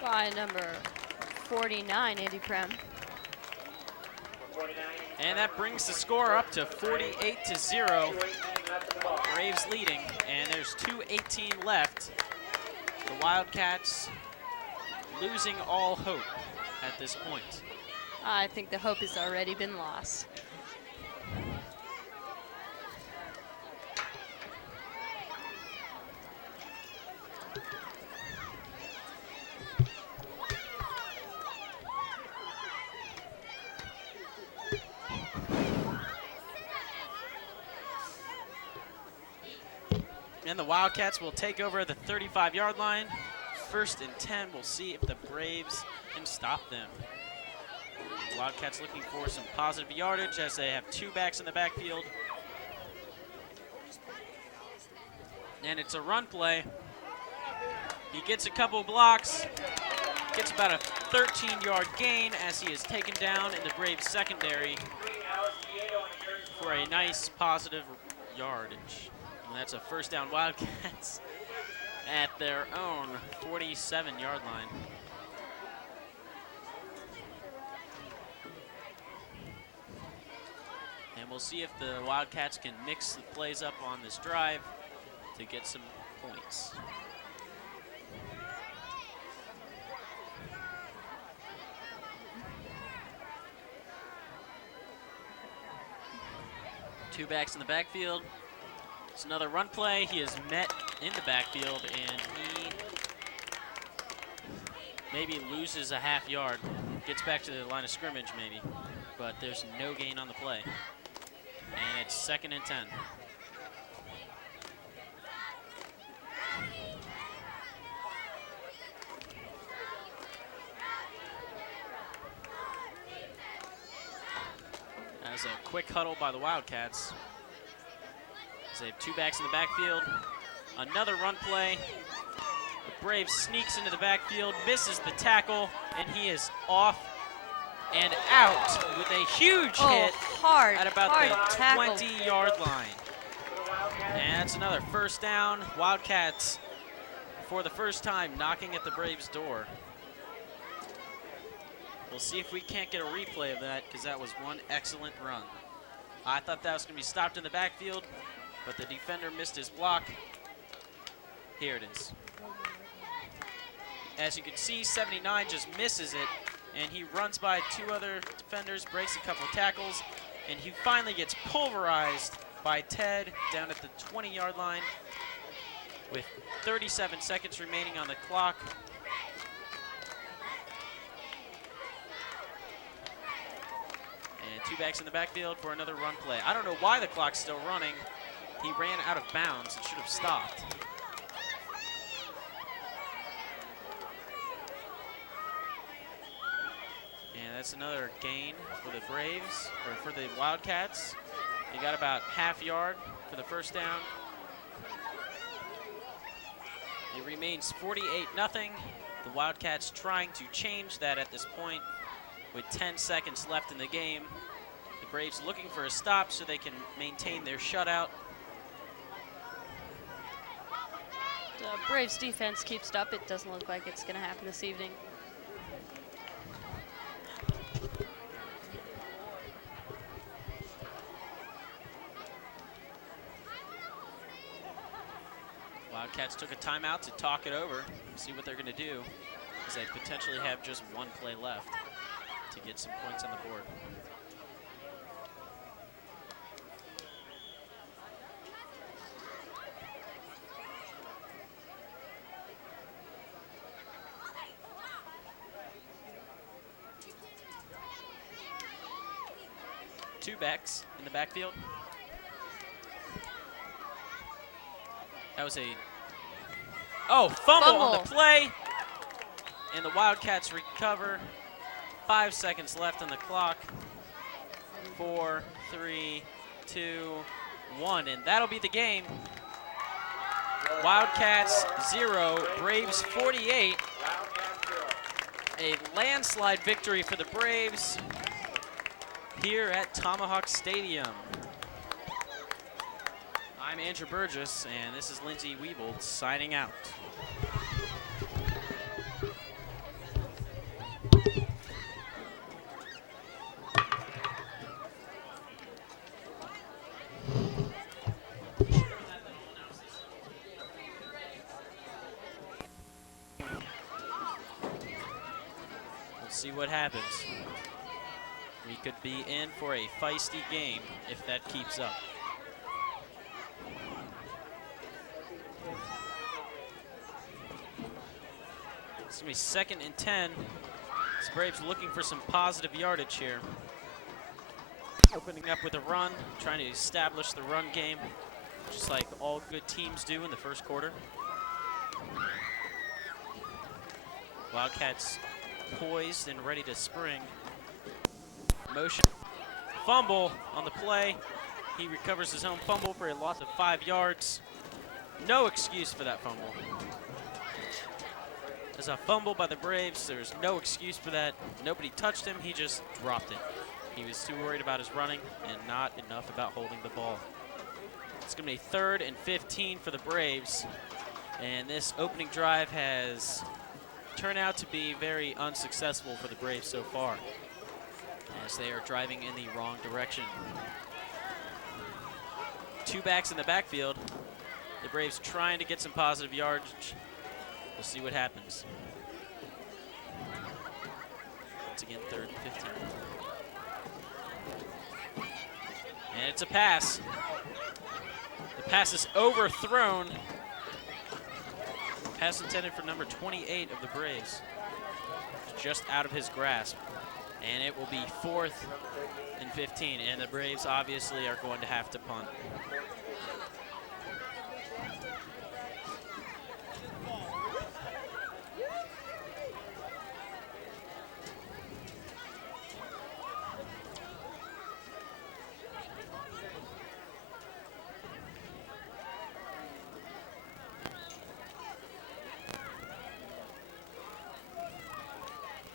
By number 49, Andy Prem. And that brings the score up to 48-0. Braves leading, and there's 2:18 left. The Wildcats losing all hope at this point. I think the hope has already been lost. And the Wildcats will take over the 35-yard line. 1st and 10. We'll see if the Braves can stop them. Wildcats looking for some positive yardage as they have 2 backs in the backfield. And it's a run play. He gets a couple blocks, gets about a 13-yard gain as he is taken down in the Braves secondary for a nice positive yardage. And that's a 1st down Wildcats at their own 47-yard line. And we'll see if the Wildcats can mix the plays up on this drive to get some points. Two backs in the backfield. It's another run play. He is met in the backfield, and he maybe loses a half yard. Gets back to the line of scrimmage, maybe. but there's no gain on the play. And it's 2nd and 10. As a quick huddle by the Wildcats. As they have 2 backs in the backfield. Another run play. The Braves sneaks into the backfield, misses the tackle, and he is off and out with a huge hit at about the 20-yard line. And that's another first down. Wildcats, for the first time, knocking at the Braves' door. We'll see if we can't get a replay of that, because that was one excellent run. I thought that was going to be stopped in the backfield, but the defender missed his block. Here it is. As you can see, 79 just misses it, and he runs by 2 other defenders, breaks a couple of tackles, and he finally gets pulverized by Ted down at the 20-yard line with 37 seconds remaining on the clock. And 2 backs in the backfield for another run play. I don't know why the clock's still running. He ran out of bounds. It should have stopped. And that's another gain for the Braves, or for the Wildcats. He got about half yard for the first down. It remains 48-0. The Wildcats trying to change that at this point with 10 seconds left in the game. The Braves looking for a stop so they can maintain their shutout. The Braves defense keeps it up. It doesn't look like it's going to happen this evening. Wildcats took a timeout to talk it over, see what they're going to do, as they potentially have just 1 play left to get some points on the board. Two backs in the backfield. That was a fumble on the play, and the Wildcats recover. 5 seconds left on the clock. 4, 3, 2, 1, and that'll be the game. Wildcats 0, Braves 48. A landslide victory for the Braves here at Tomahawk Stadium. I'm Andrew Burgess, and this is Lindsay Wiebold signing out. We'll see what happens. We could be in for a feisty game if that keeps up. It's going to be 2nd and 10. This Braves looking for some positive yardage here. Opening up with a run, trying to establish the run game, just like all good teams do in the first quarter. Wildcats poised and ready to spring. Motion. Fumble on the play. He recovers his own fumble for a loss of 5 yards. No excuse for that fumble. There's a fumble by the Braves. There's no excuse for that. Nobody touched him. He just dropped it. He was too worried about his running and not enough about holding the ball. It's going to be 3rd and 15 for the Braves. And this opening drive has turned out to be very unsuccessful for the Braves so far, as they are driving in the wrong direction. 2 backs in the backfield. The Braves trying to get some positive yardage. We'll see what happens. Once again, 3rd and 15. And it's a pass. The pass is overthrown. Pass intended for number 28 of the Braves. Just out of his grasp. And it will be 4th and 15. And the Braves obviously are going to have to punt.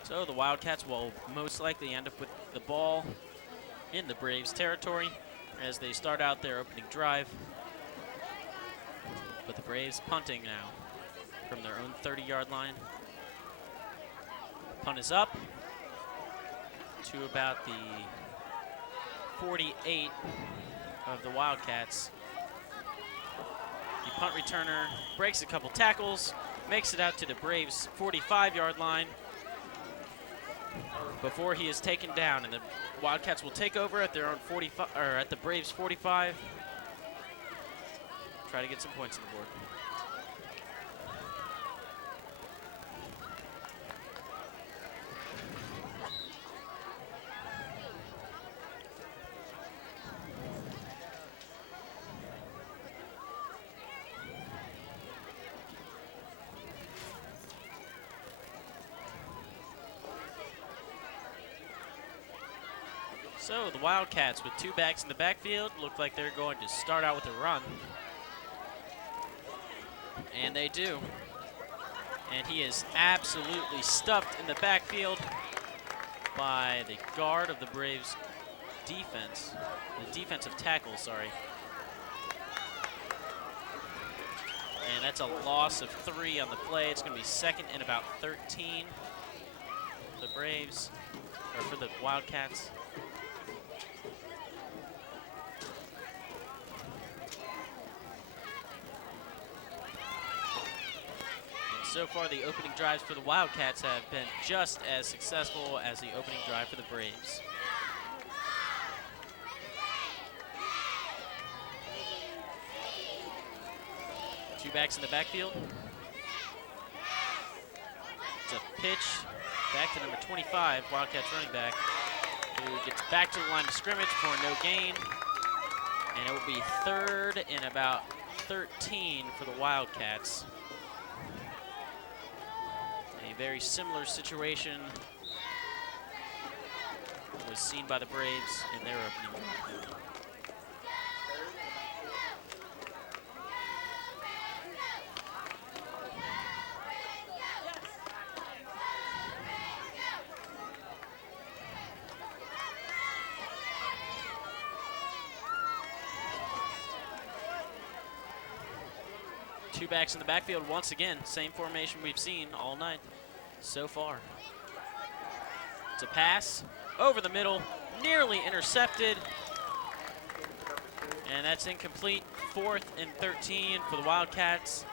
So the Wildcats will most likely end up with the ball in the Braves' territory as they start out their opening drive. But the Braves punting now from their own 30-yard line. Punt is up to about the 48 of the Wildcats. The punt returner breaks a couple tackles, makes it out to the Braves' 45-yard line before he is taken down, and the Wildcats will take over at their own 45, or at the Braves' 45. Try to get some points on the board. So the Wildcats with 2 backs in the backfield look like they're going to start out with a run. And they do. And he is absolutely stuffed in the backfield by the guard of the Braves defense. The defensive tackle, sorry. And that's a loss of 3 on the play. It's going to be 2nd and about 13 for the Braves, or for the Wildcats. So far, the opening drives for the Wildcats have been just as successful as the opening drive for the Braves. Two backs in the backfield. It's a pitch back to number 25, Wildcats running back, who gets back to the line of scrimmage for no gain. And it will be 3rd and about 13 for the Wildcats. A very similar situation was seen by the Braves in their opening drive. Two backs in the backfield once again. Same formation we've seen all night so far. It's a pass over the middle, nearly intercepted. And that's incomplete. 4th and 13 for the Wildcats.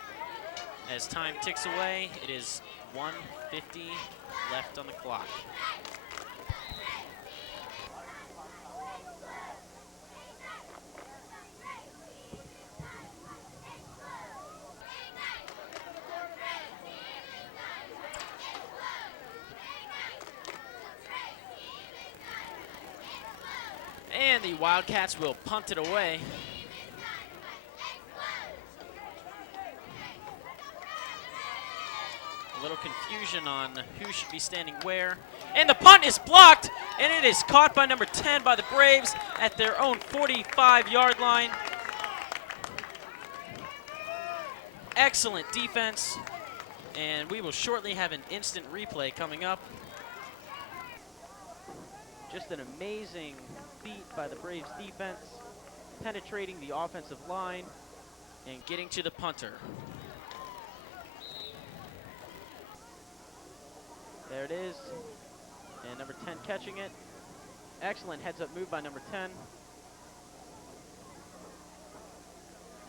As time ticks away, it is 1:50 left on the clock. And the Wildcats will punt it away. A little confusion on who should be standing where. And the punt is blocked, and it is caught by number 10 by the Braves at their own 45-yard line. Excellent defense, and we will shortly have an instant replay coming up. Just an amazing feat by the Braves defense, penetrating the offensive line and getting to the punter. There it is, and number 10 catching it. Excellent heads-up move by number 10.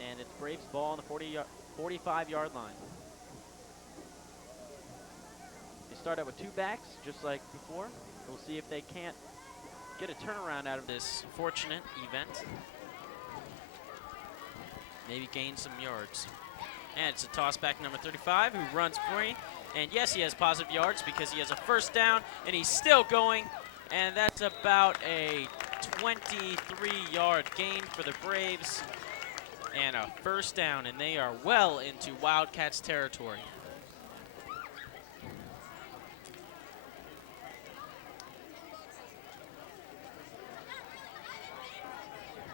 And it's Braves ball on the 45-yard line. They start out with 2 backs, just like before. We'll see if they can't get a turnaround out of this fortunate event. Maybe gain some yards. And it's a toss back number 35 who runs free. And yes, he has positive yards because he has a first down, and he's still going. And that's about a 23-yard gain for the Braves and a first down, and they are well into Wildcats territory.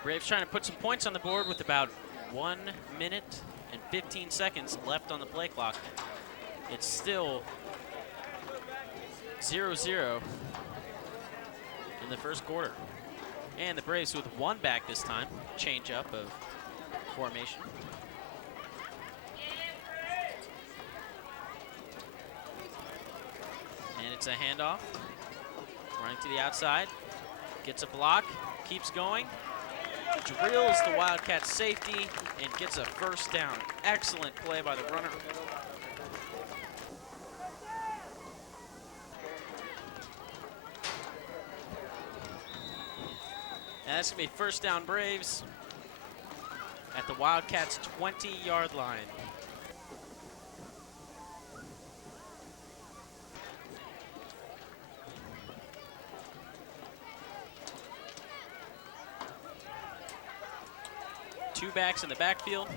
Braves trying to put some points on the board with about 1 minute and 15 seconds left on the play clock. It's still 0-0 in the first quarter. And the Braves with one back this time. Change up of formation. And it's a handoff. Running to the outside. Gets a block. Keeps going. Drills the Wildcats safety and gets a first down. Excellent play by the runner. And that's going to be first down Braves at the Wildcats' 20-yard line. Two backs in the backfield.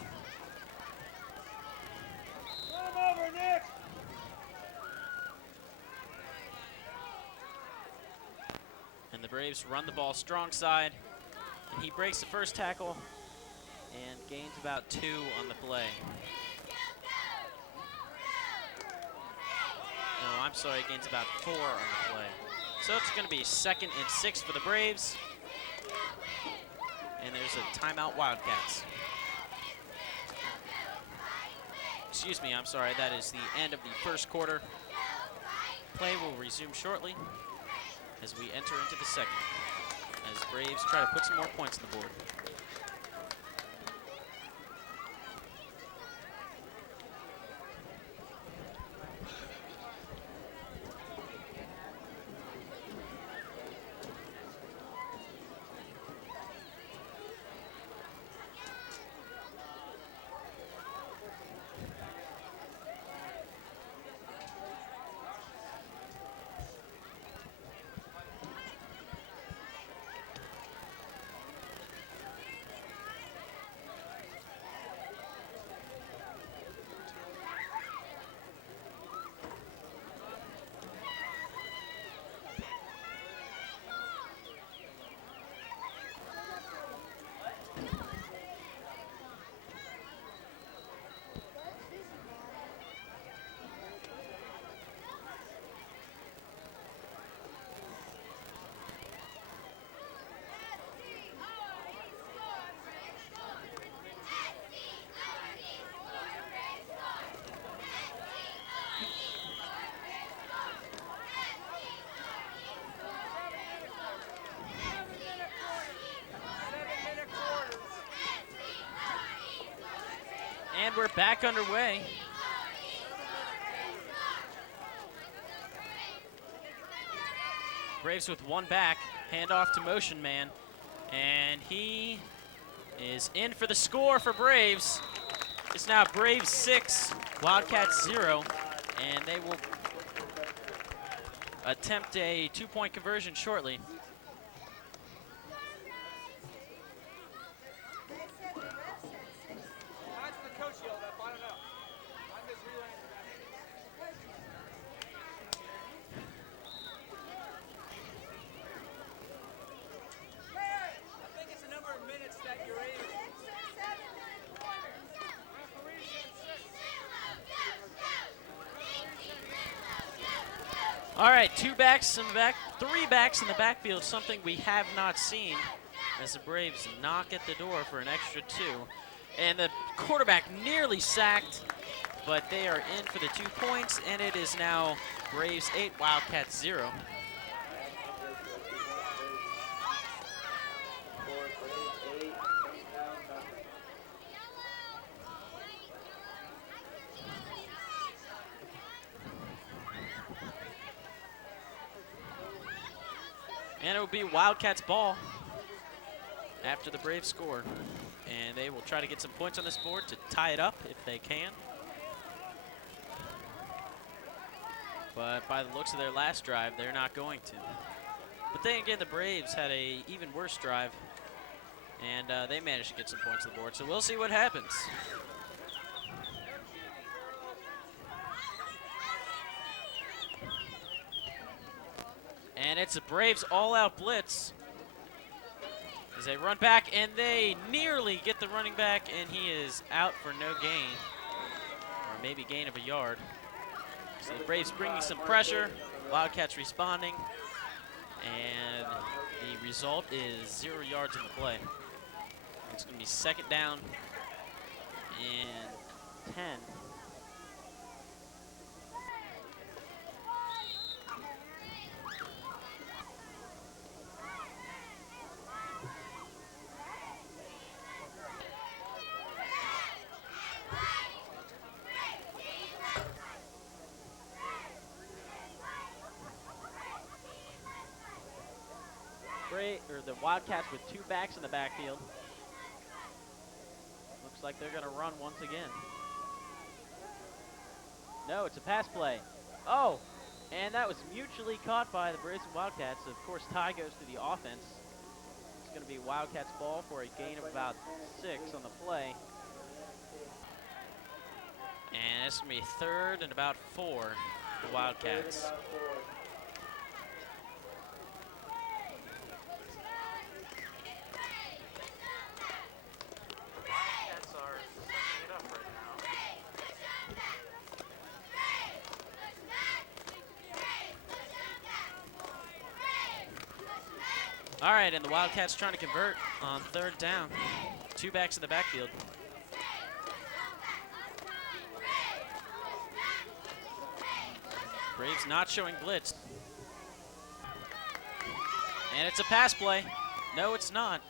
And the Braves run the ball strong side. And he breaks the first tackle and gains about 2 on the play. No, I'm sorry, gains about 4 on the play. So it's going to be 2nd and 6 for the Braves. And there's a timeout Wildcats. Excuse me, I'm sorry, that is the end of the first quarter. Play will resume shortly as we enter into the second, as Braves try to put some more points on the board. And we're back underway. Braves with one back, handoff to motion man, and he is in for the score for Braves. It's now Braves 6, Wildcats 0, and they will attempt a 2-point conversion shortly. All right, 2 backs in the back, 3 backs in the backfield, something we have not seen as the Braves knock at the door for an extra 2. And the quarterback nearly sacked, but they are in for the 2 points, and it is now Braves 8, Wildcats 0. And it will be Wildcats ball after the Braves score. And they will try to get some points on this board to tie it up if they can. But by the looks of their last drive, they're not going to. But then again, the Braves had a even worse drive, and they managed to get some points on the board. So we'll see what happens. And it's a Braves all-out blitz as they run back, and they nearly get the running back, and he is out for no gain, or maybe gain of a yard. So the Braves bringing some pressure, Wildcats responding, and the result is 0 yards in the play. It's going to be second down and 10. The Wildcats with 2 backs in the backfield. Looks like they're going to run once again. No, it's a pass play. Oh, and that was mutually caught by the Braves and Wildcats. Of course, tie goes to the offense. It's going to be Wildcats ball for a gain of about 6 on the play. And it's going to be 3rd and about 4 for the Wildcats. All right, and the Wildcats trying to convert on 3rd down. 2 backs in the backfield. Braves not showing blitz. And it's a pass play. No, it's not.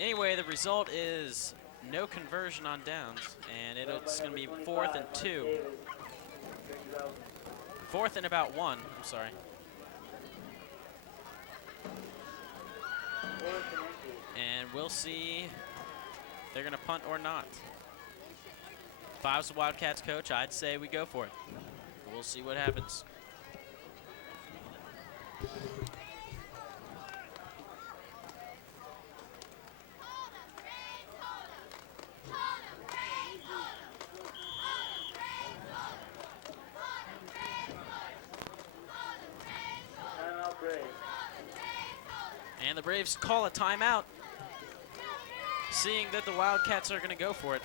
Anyway, the result is no conversion on downs, and it's going to be 4th and 2. 4th and about 1, I'm sorry. And we'll see if they're going to punt or not. If I was the Wildcats coach, I'd say we go for it. We'll see what happens. And the Braves call a timeout, seeing that the Wildcats are going to go for it.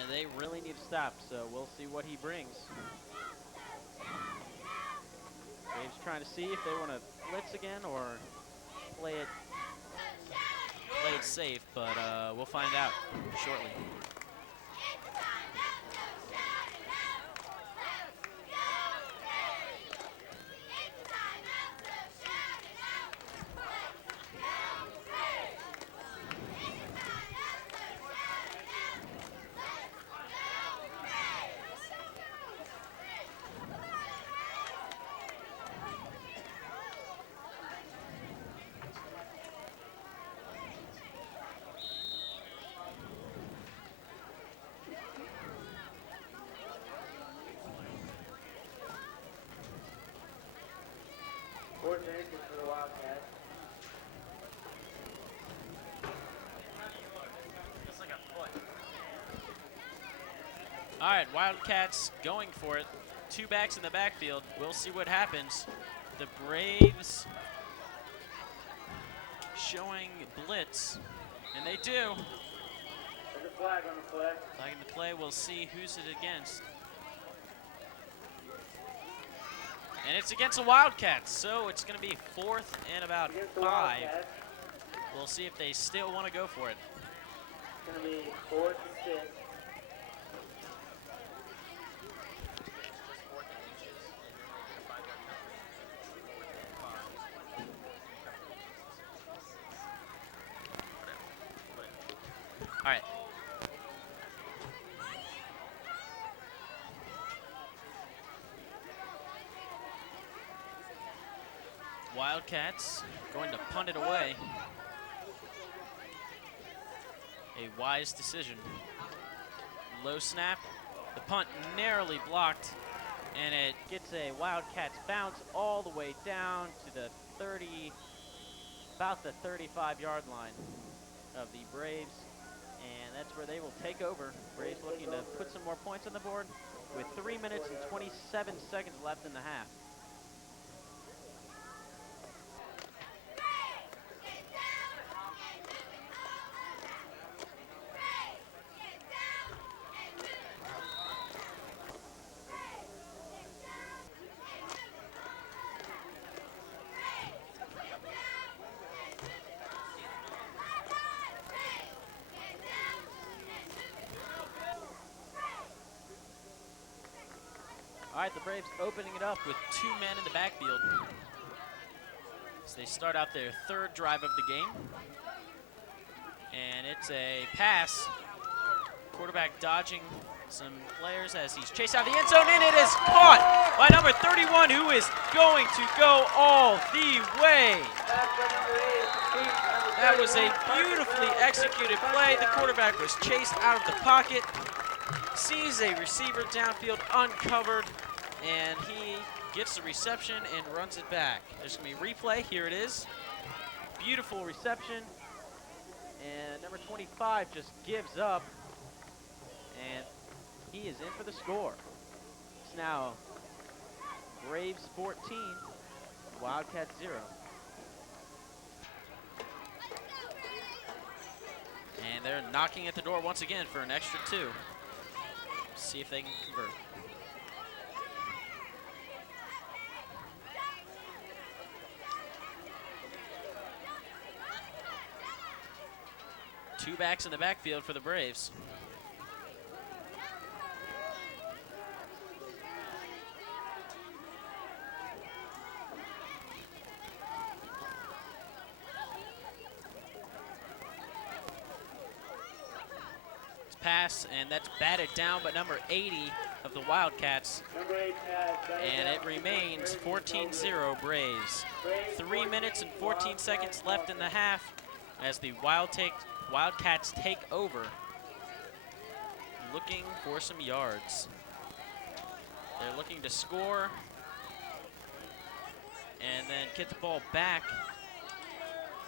And they really need to stop, so we'll see what he brings. Braves trying to see if they want to blitz again or play it safe, but we'll find out shortly. For the Wildcats. All right, Wildcats going for it. 2 backs in the backfield. We'll see what happens. The Braves showing blitz, and they do. There's a flag on the play. Flag in the play. We'll see who's it against. And it's against the Wildcats, so it's going to be 4th and about 5. We'll see if they still want to go for it. It's going to be 4th and 6. All right. Wildcats going to punt it away. A wise decision. Low snap. The punt narrowly blocked And it gets a Wildcats bounce all the way down to the 30, about the 35-yard line of the Braves. And that's where they will take over. Braves looking to put some more points on the board with 3 minutes and 27 seconds left in the half. All right, the Braves opening it up with 2 men in the backfield. So they start out their third drive of the game. And it's a pass. Quarterback dodging some players as he's chased out of the end zone, and it is caught by number 31, who is going to go all the way. That was a beautifully executed play. The quarterback was chased out of the pocket, sees a receiver downfield uncovered, and he gets the reception and runs it back. There's going to be replay. Here it is. Beautiful reception. And number 25 just gives up, and he is in for the score. It's now Braves 14, Wildcats 0. And they're knocking at the door once again for an extra 2. See if they can convert. Two backs in the backfield for the Braves. It's pass, and that's batted down by number 80 of the Wildcats. And it remains 14-0 Braves. 3 minutes and 14 seconds left in the half as the Wildcats take over, looking for some yards. They're looking to score and then get the ball back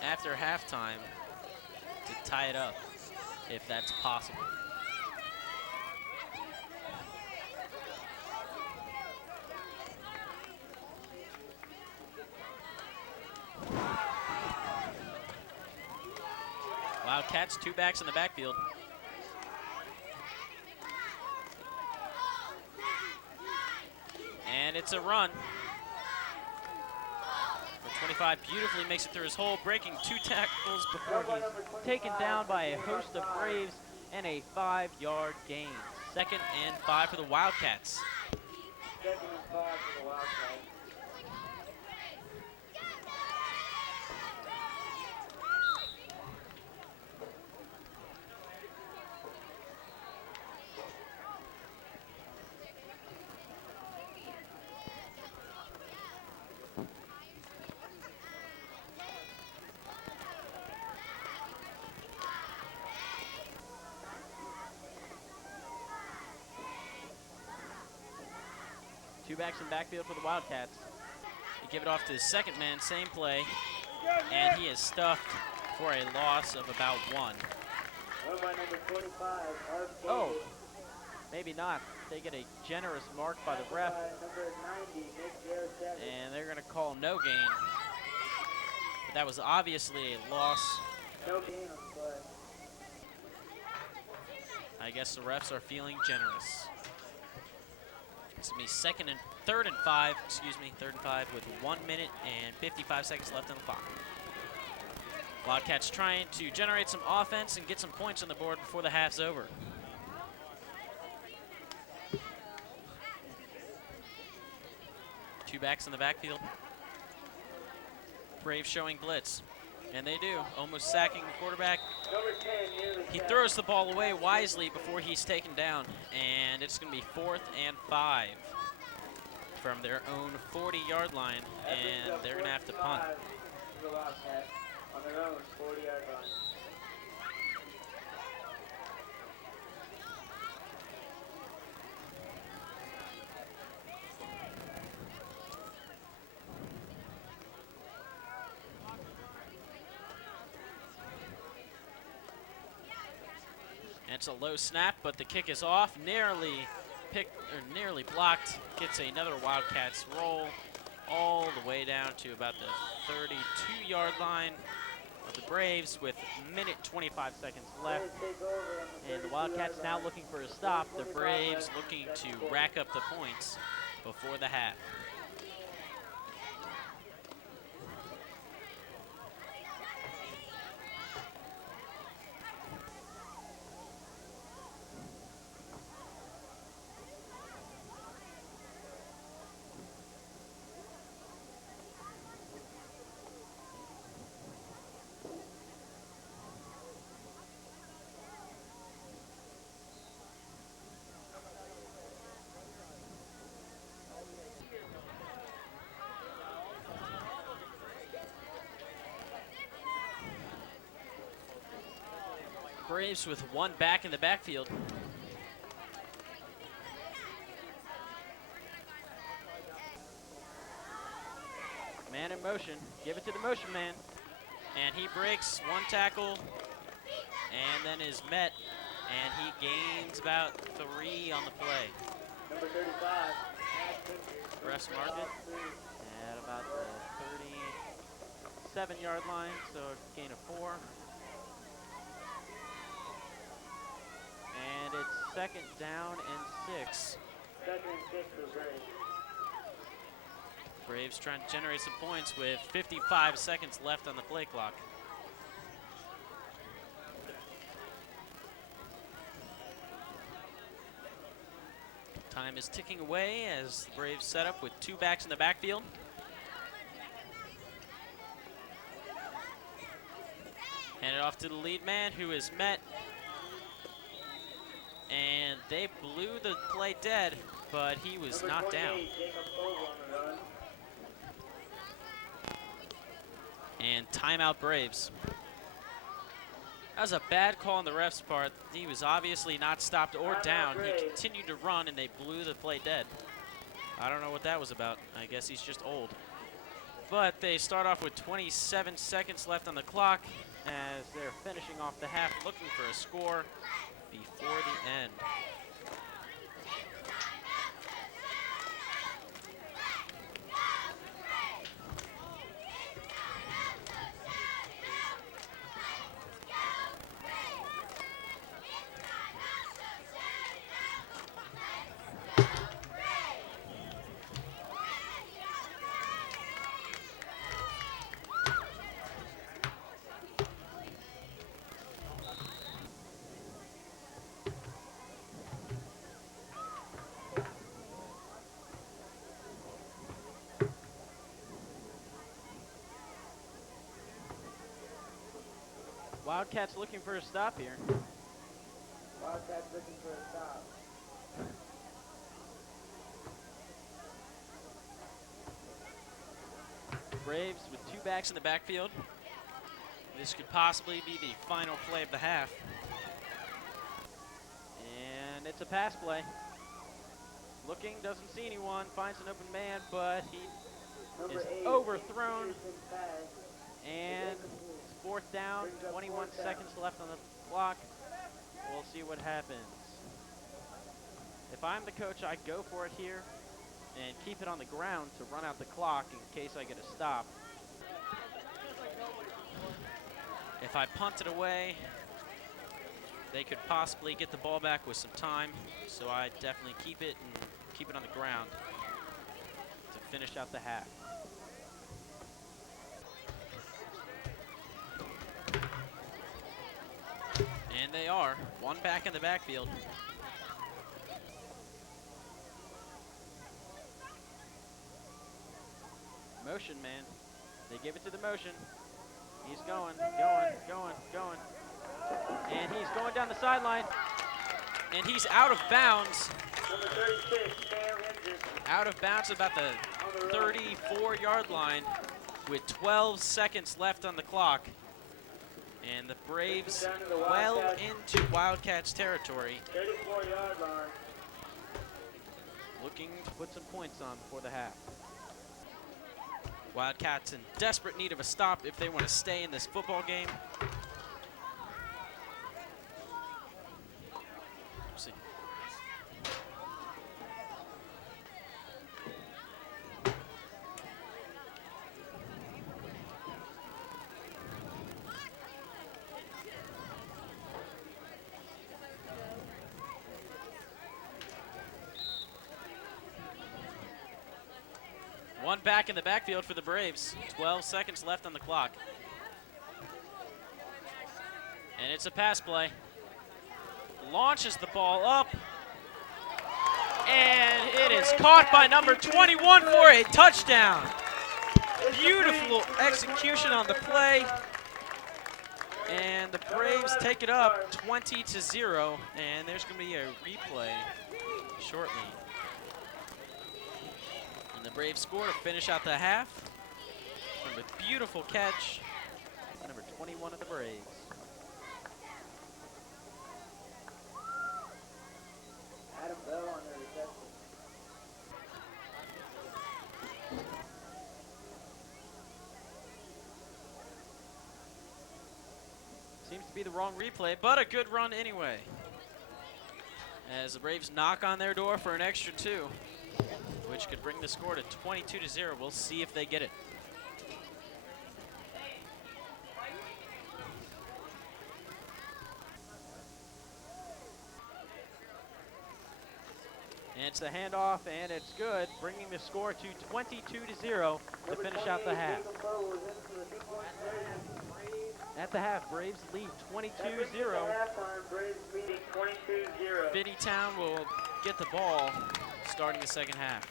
after halftime to tie it up, if that's possible. Wildcats, two backs in the backfield. And it's a run. But 25 beautifully makes it through his hole, breaking 2 tackles before he's taken down by a host of Braves and a 5-yard gain. 2nd and 5 for the Wildcats. 2nd and 5 for the Wildcats. Two backs in backfield for the Wildcats. They give it off to the second man, same play, and he is stuffed for a loss of about 1. Oh, maybe not. They get a generous mark by the ref, and they're going to call no gain. But that was obviously a loss. No gain on the play. I guess the refs are feeling generous. It's going to be 3rd and 5 with 1 minute and 55 seconds left on the clock. Wildcats trying to generate some offense and get some points on the board before the half's over. Two backs in the backfield. Braves showing blitz. And they do, almost sacking the quarterback. He throws the ball away wisely before he's taken down. And it's going to be 4th and 5 from their own 40-yard line. And they're going to have to punt. On their own 40-yard line. It's a low snap, but the kick is off. Nearly blocked. Gets another Wildcats roll all the way down to about the 32-yard line of the Braves with a minute 25 seconds left. And the Wildcats now looking for a stop. The Braves looking to rack up the points before the half. Braves with one back in the backfield. Man in motion. Give it to the motion man. And he breaks one tackle and then is met. And he gains about 3 on the play. Number 35. Refs mark it at about the 37-yard line, so a gain of 4. And it's 2nd down and 6. 2nd and 6 for Braves. Braves trying to generate some points with 55 seconds left on the play clock. Time is ticking away as the Braves set up with 2 backs in the backfield. Hand it off to the lead man, who is met. And they blew the play dead, but he was not down. And timeout Braves. That was a bad call on the ref's part. He was obviously not stopped or down. He continued to run, and they blew the play dead. I don't know what that was about. I guess he's just old. But they start off with 27 seconds left on the clock as they're finishing off the half, looking for a score before the end. Wildcats looking for a stop here. Wildcats looking for a stop. Braves with 2 backs in the backfield. This could possibly be the final play of the half. And it's a pass play. Looking, doesn't see anyone, finds an open man, but he is overthrown. And 4th down, 21 seconds left on the clock. We'll see what happens. If I'm the coach, I go for it here and keep it on the ground to run out the clock in case I get a stop. If I punt it away, they could possibly get the ball back with some time. So I definitely keep it and keep it on the ground to finish out the half. And they are. 1 back in the backfield. Motion man. They give it to the motion. He's going. And he's going down the sideline. And he's out of bounds. Number 36, Sam Hendricks. Out of bounds about the 34-yard line with 12 seconds left on the clock. And the Braves well into Wildcats territory. 34-yard line. Looking to put some points on before the half. Wildcats in desperate need of a stop if they want to stay in this football game. One back in the backfield for the Braves. 12 seconds left on the clock. And it's a pass play. Launches the ball up. And it is caught by number 21 for a touchdown. Beautiful execution on the play. And the Braves take it up 20-0. And there's going to be a replay shortly. And the Braves score to finish out the half. From a beautiful catch. Number 21 of the Braves. Adam Bell on the reception. Seems to be the wrong replay, but a good run anyway. As the Braves knock on their door for an extra 2, which could bring the score to 22-0. We'll see if they get it. And it's the handoff, and it's good, bringing the score to 22-0 to finish out the half. At the half, Braves lead 22-0. Finneytown will get the ball starting the second half.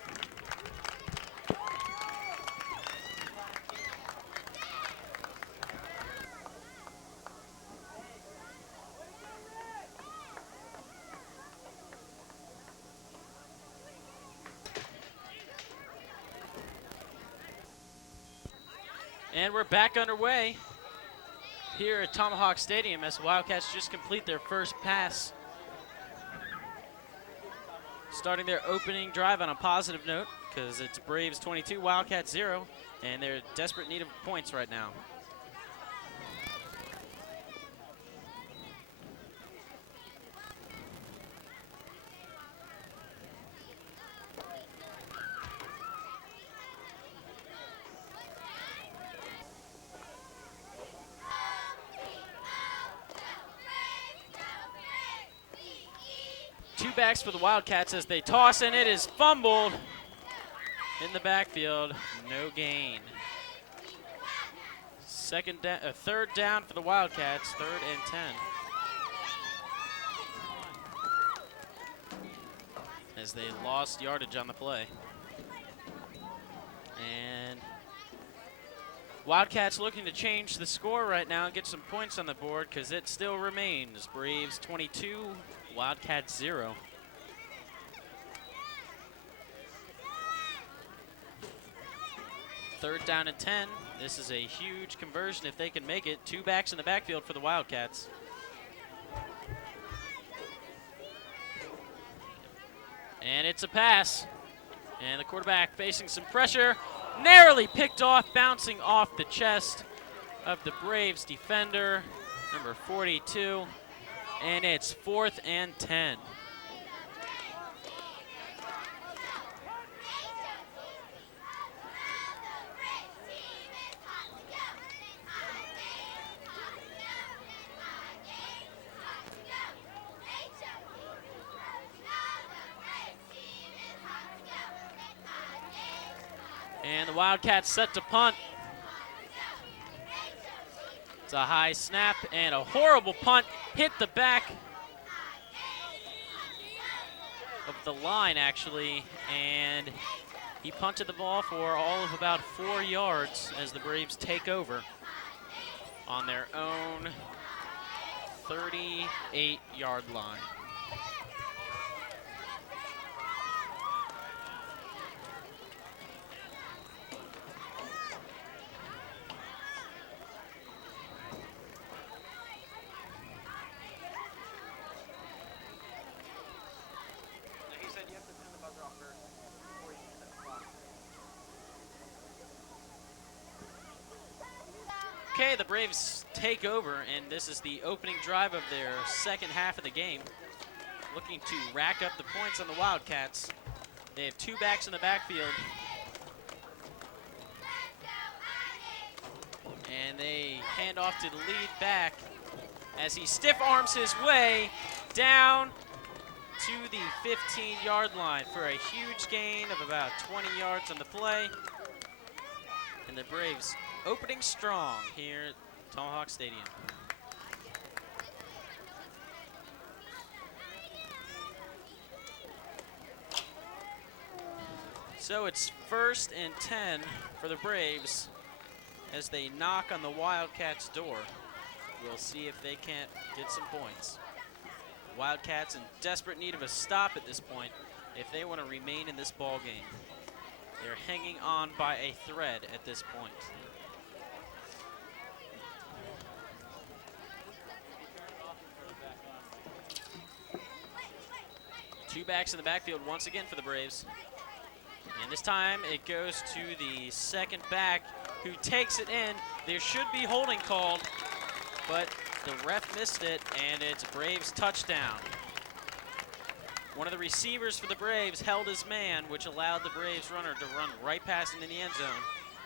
And we're back underway here at Tomahawk Stadium as the Wildcats just complete their first pass. Starting their opening drive on a positive note because it's Braves 22, Wildcats 0, and they're in desperate need of points right now. Two backs for the Wildcats as they toss, and it is fumbled in the backfield. No gain. Third down for the Wildcats, 3rd and 10. As they lost yardage on the play. And Wildcats looking to change the score right now and get some points on the board because it still remains Braves 22, Wildcats 0. Third down and 10. This is a huge conversion if they can make it. Two backs in the backfield for the Wildcats. And it's a pass. And the quarterback facing some pressure. Narrowly picked off, bouncing off the chest of the Braves defender, number 42. And it's 4th and 10. And the Wildcats set to punt. It's a high snap and a horrible punt. Hit the back of the line, actually, and he punted the ball for all of about 4 yards as the Braves take over on their own 38-yard line. Okay, the Braves take over, and this is the opening drive of their second half of the game. Looking to rack up the points on the Wildcats. They have two backs in the backfield. And they hand off to the lead back as he stiff arms his way down to the 15-yard line for a huge gain of about 20 yards on the play. And the Braves opening strong here at Tomahawk Stadium. So it's 1st and 10 for the Braves as they knock on the Wildcats' door. We'll see if they can't get some points. Wildcats in desperate need of a stop at this point if they want to remain in this ball game. They're hanging on by a thread at this point. Two backs in the backfield once again for the Braves. And this time it goes to the second back who takes it in. There should be holding called, but the ref missed it, and it's a Braves touchdown. One of the receivers for the Braves held his man, which allowed the Braves runner to run right past him in the end zone.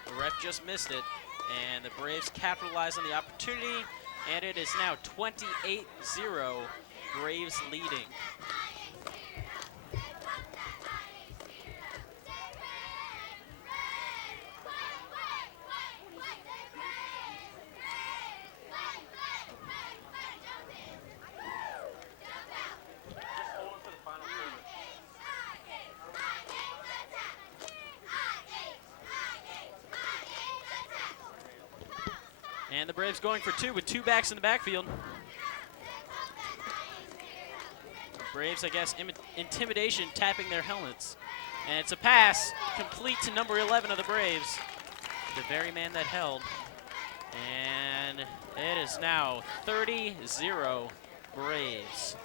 The ref just missed it, and the Braves capitalized on the opportunity, and it is now 28-0, Braves leading. And the Braves going for two with two backs in the backfield. Braves, I guess, intimidation tapping their helmets. And it's a pass complete to number 11 of the Braves, the very man that held. And it is now 30-0 Braves.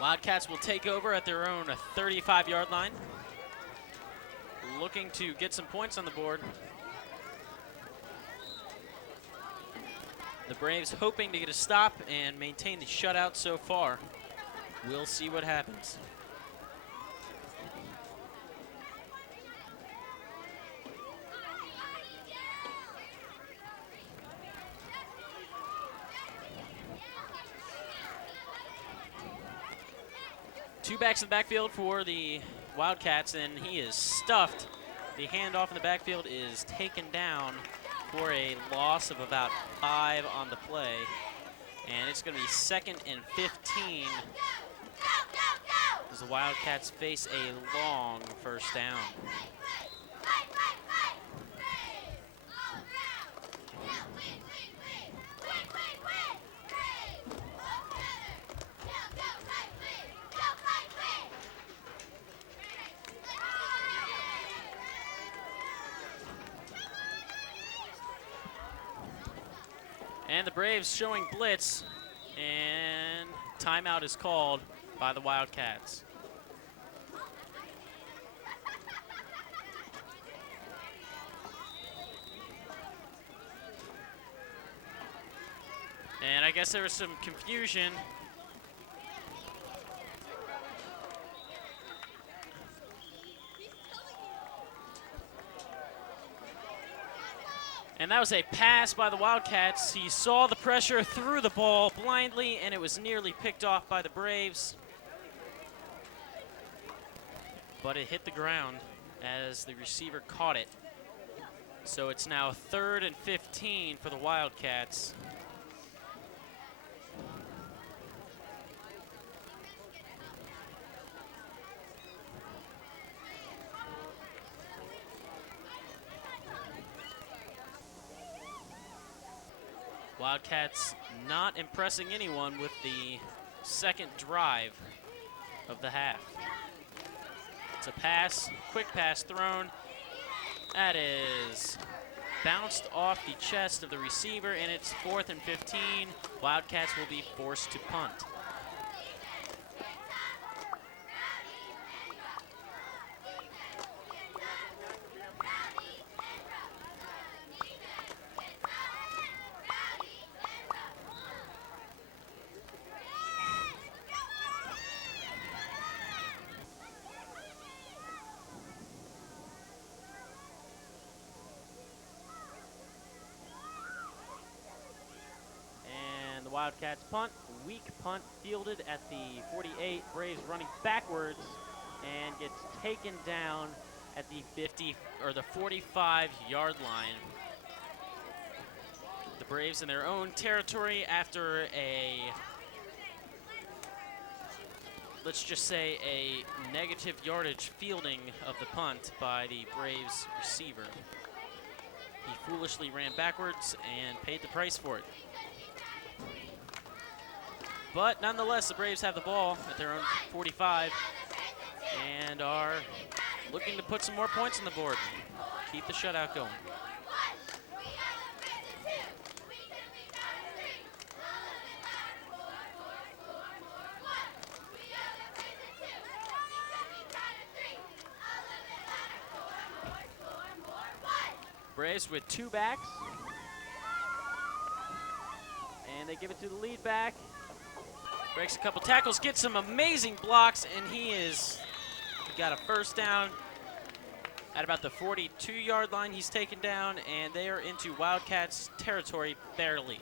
Wildcats will take over at their own 35-yard line, looking to get some points on the board. The Braves hoping to get a stop and maintain the shutout so far. We'll see what happens. Two backs in the backfield for the Wildcats, and he is stuffed. The handoff in the backfield is taken down for a loss of about 5 on the play. And it's going to be 2nd and 15 as the Wildcats face a long first down. And the Braves showing blitz, and timeout is called by the Wildcats. And I guess there was some confusion. And that was a pass by the Wildcats. He saw the pressure, threw the ball blindly, and it was nearly picked off by the Braves. But it hit the ground as the receiver caught it. So it's now 3rd and 15 for the Wildcats. Wildcats not impressing anyone with the second drive of the half. It's a pass, quick pass thrown. That is bounced off the chest of the receiver, and it's 4th and 15. Wildcats will be forced to punt. Wildcats punt. Weak punt fielded at the 48. Braves running backwards and gets taken down at the 50 or the 45-yard line. The Braves in their own territory after a, let's just say, a negative yardage fielding of the punt by the Braves receiver. He foolishly ran backwards and paid the price for it. But nonetheless, the Braves have the ball at their own 45 and are looking to put some more points on the board. Keep the shutout going. Braves with 2 backs. And they give it to the lead back. Breaks a couple tackles, gets some amazing blocks, and he got a first down at about the 42-yard line. He's taken down, and they are into Wildcats territory barely.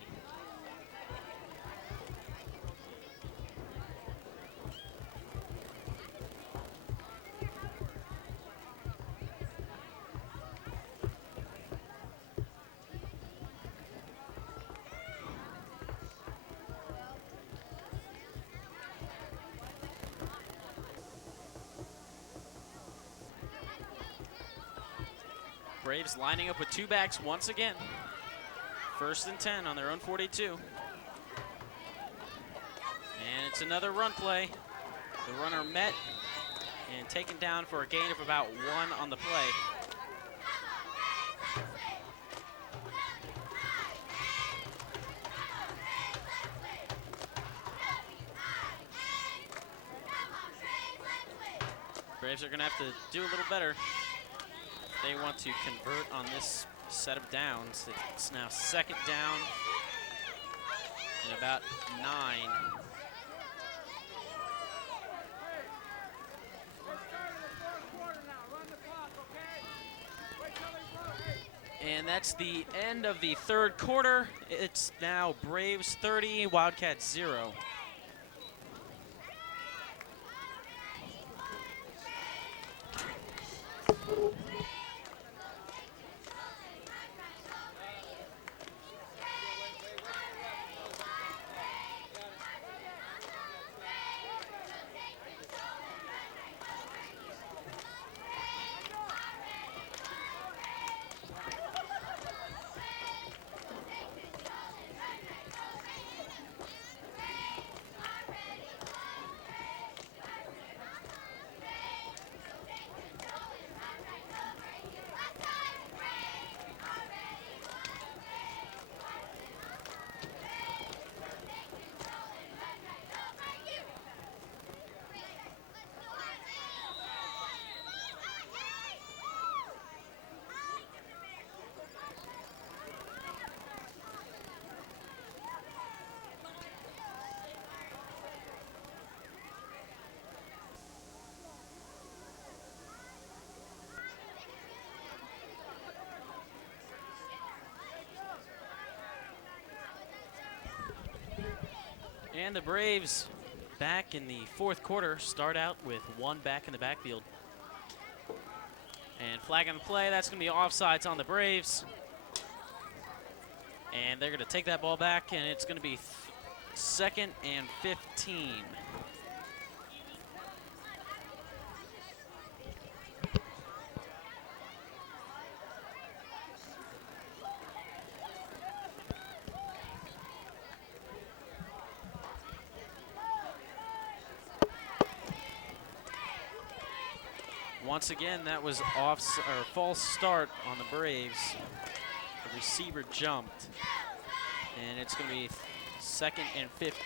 Braves lining up with 2 backs once again. 1st and 10 on their own 42. And it's another run play. The runner met and taken down for a gain of about 1 on the play. Braves are going to have to do a little better. They want to convert on this set of downs. It's now 2nd down and about 9. And that's the end of the 3rd quarter. It's now Braves 30, Wildcats 0. And the Braves back in the 4th quarter start out with 1 back in the backfield. And flag on the play, that's going to be offsides on the Braves. And they're going to take that ball back, and it's going to be 2nd and 15. Once again, that was false start on the Braves. The receiver jumped, and it's going to be 2nd and 15.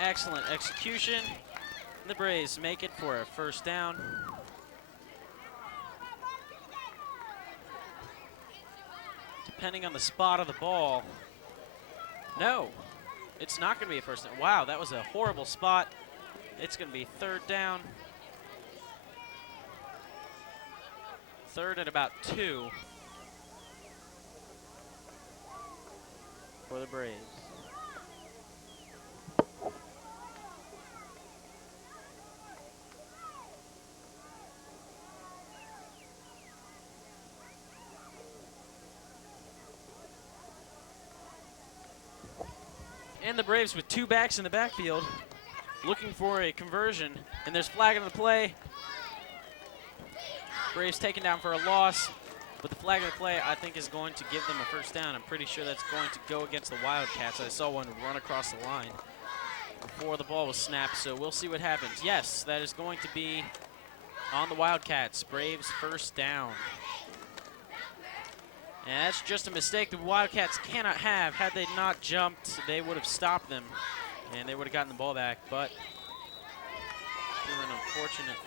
Excellent execution. The Braves make it for a 1st down. depending on the spot of the ball. No, it's not going to be a first down. Wow, that was a horrible spot. It's going to be third down. Third and about 2 for the Braves. And the Braves with 2 backs in the backfield looking for a conversion. And there's flag on the play. Braves taken down for a loss. But the flag on the play, I think, is going to give them a first down. I'm pretty sure that's going to go against the Wildcats. I saw one run across the line before the ball was snapped, so we'll see what happens. Yes, that is going to be on the Wildcats. Braves first down. And that's just a mistake the Wildcats cannot have. Had they not jumped, they would have stopped them, and they would have gotten the ball back. But they were an unfortunate.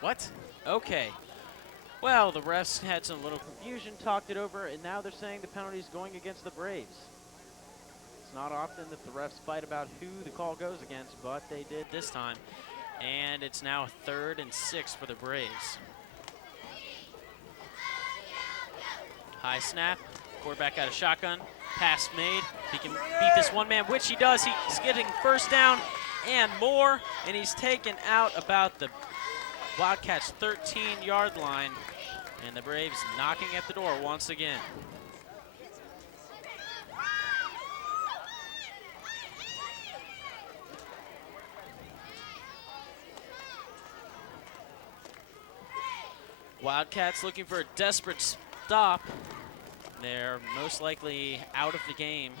What? Okay. Well, the refs had some little Confusion, talked it over, and now they're saying the penalty is going against the Braves. It's not often that the refs fight about who the call goes against, but they did this time. And it's now 3rd and 6 for the Braves. High snap. Quarterback out of shotgun. Pass made. He can beat this one man, which he does. He's getting first down and more, and he's taken out about the Wildcats' 13-yard line, and the Braves knocking at the door once again. Wildcats looking for a desperate stop. They're most likely out of the game.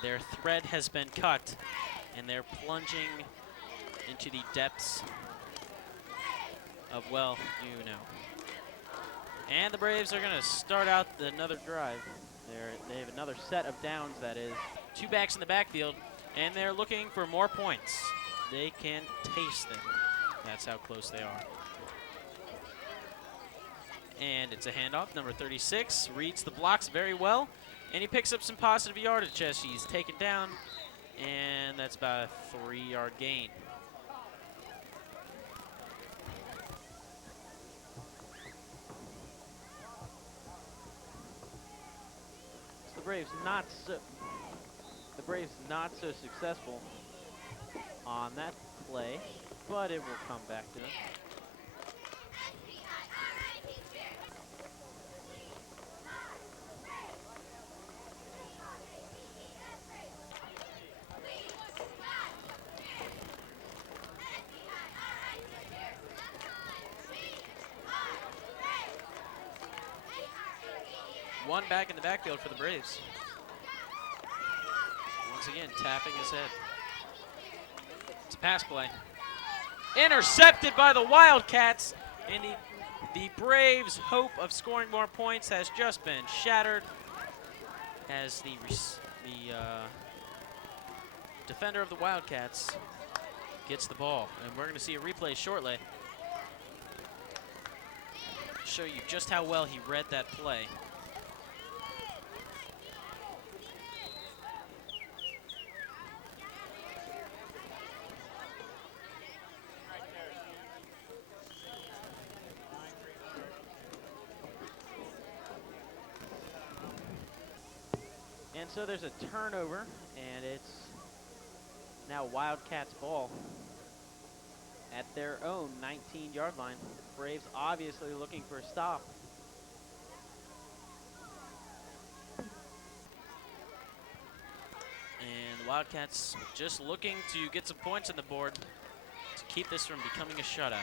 Their thread has been cut, and they're plunging into the depths of, well, you know. And the Braves are going to start out another drive. They have another set of downs, that is. 2 backs in the backfield, and they're looking for more points. They can taste them. That's how close they are. And it's a handoff. Number 36 reads the blocks very well, and he picks up some positive yardage as he's taken down, and that's about a 3-yard gain. The Braves not so successful on that play, but it will come back to them. One back in the backfield for the Braves. Once again, tapping his head. It's a pass play. Intercepted by the Wildcats, and the Braves' hope of scoring more points has just been shattered as the defender of the Wildcats gets the ball. And we're going to see a replay shortly to show you just how well he read that play. And so there's a turnover, and it's now Wildcats ball at their own 19-yard line. Braves obviously looking for a stop. And the Wildcats just looking to get some points on the board to keep this from becoming a shutout.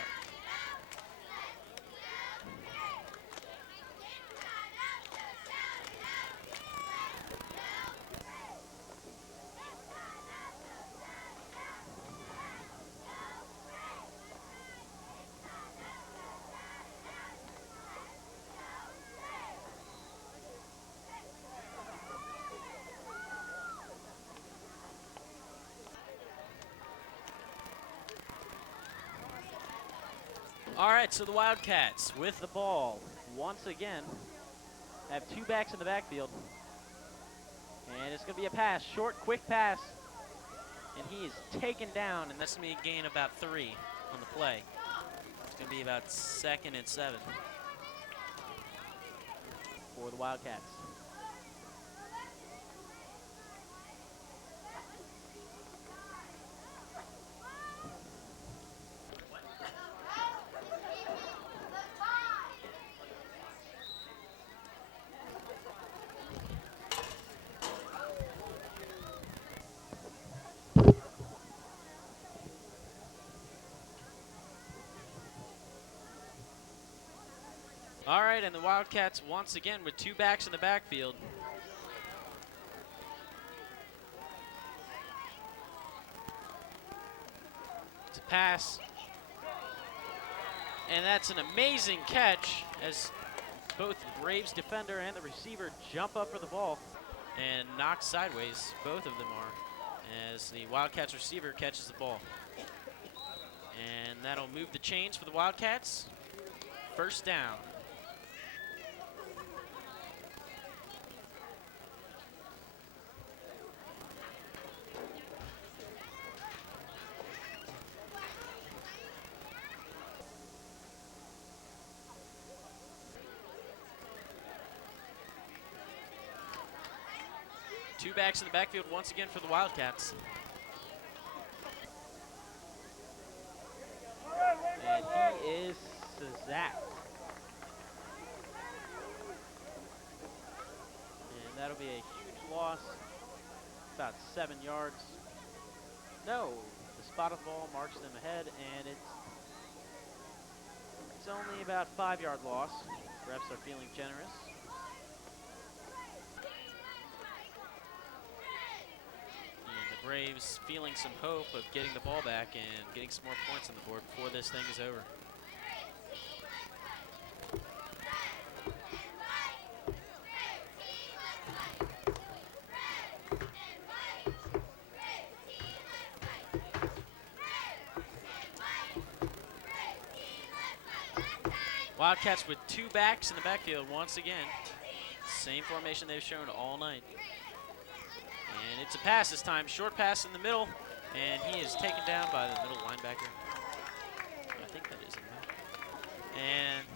All right, so the Wildcats with The ball, once again, have two backs in the backfield. And it's going to be a pass, short, quick pass. And he is taken down. And that's going to be a gain about 3 on the play. It's going to be about 2nd and 7. For the Wildcats. All right, and the Wildcats once again with two backs in the backfield. It's a pass. And that's an amazing catch as both Braves Defender and the receiver jump up for the ball. and knocked sideways, both of them are, as the Wildcats receiver catches the ball. And that'll move the chains for the Wildcats. First down. Two backs in the backfield once again for the Wildcats. And he is zapped. And that'll be a huge loss. About 7 yards. No, the spot of the ball marks them ahead, and it's only about 5-yard loss. Refs are feeling generous. Braves feeling some hope of getting the ball back and getting some more points on the board before this thing is over. Wildcats with two backs in the backfield once again. Same formation they've shown all night. And it's a pass this time, short pass in the middle, and he is taken down by the middle linebacker. I think that is him. And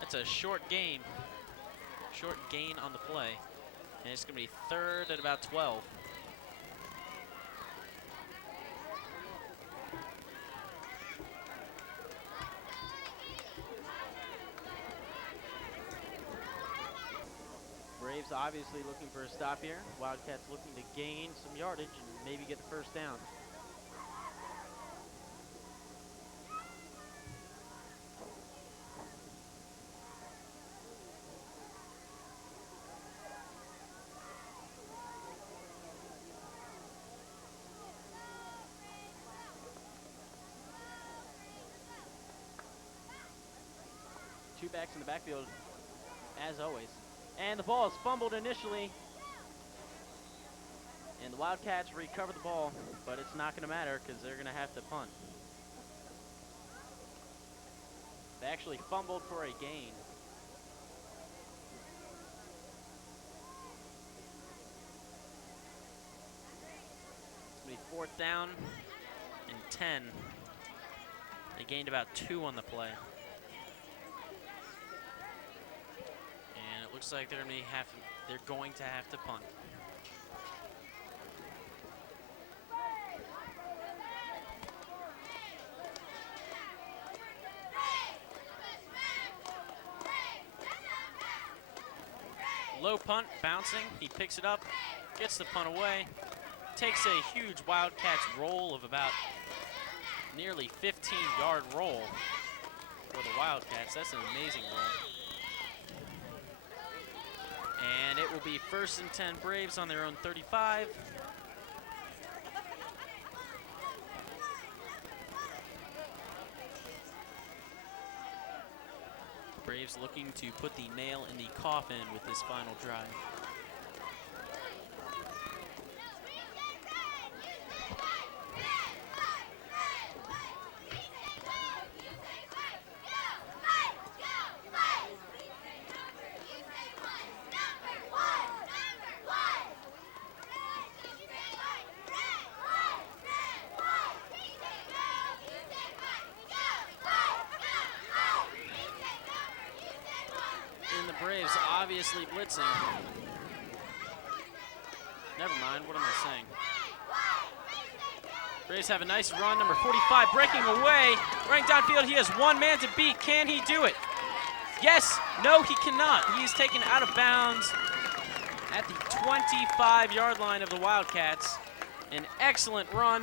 that's a short gain on the play. And it's going to be 3rd at about 12. Braves obviously looking for a stop here. Wildcats looking to gain some yardage and maybe get the first down. Two backs in the backfield, as always. And the ball is fumbled initially. And the Wildcats recover the ball, but it's not going to matter because they're going to have to punt. They actually fumbled for a gain. It's going to be 4th down and 10. They gained about 2 on the play. Looks like they're going to have to punt. Low punt, bouncing. He picks it up, gets the punt away, takes a huge Wildcats roll of about nearly 15-yard roll for the Wildcats. That's an amazing roll. And it will be 1st and 10 Braves on their own 35. Braves looking to put the nail in the coffin with this final drive. obviously blitzing. Never mind, what am I saying? Braves have a nice run, number 45 breaking away. Running downfield, he has one man to beat. Can he do it? Yes, no, he cannot. He is taken out of bounds at the 25-yard line of the Wildcats. An excellent run.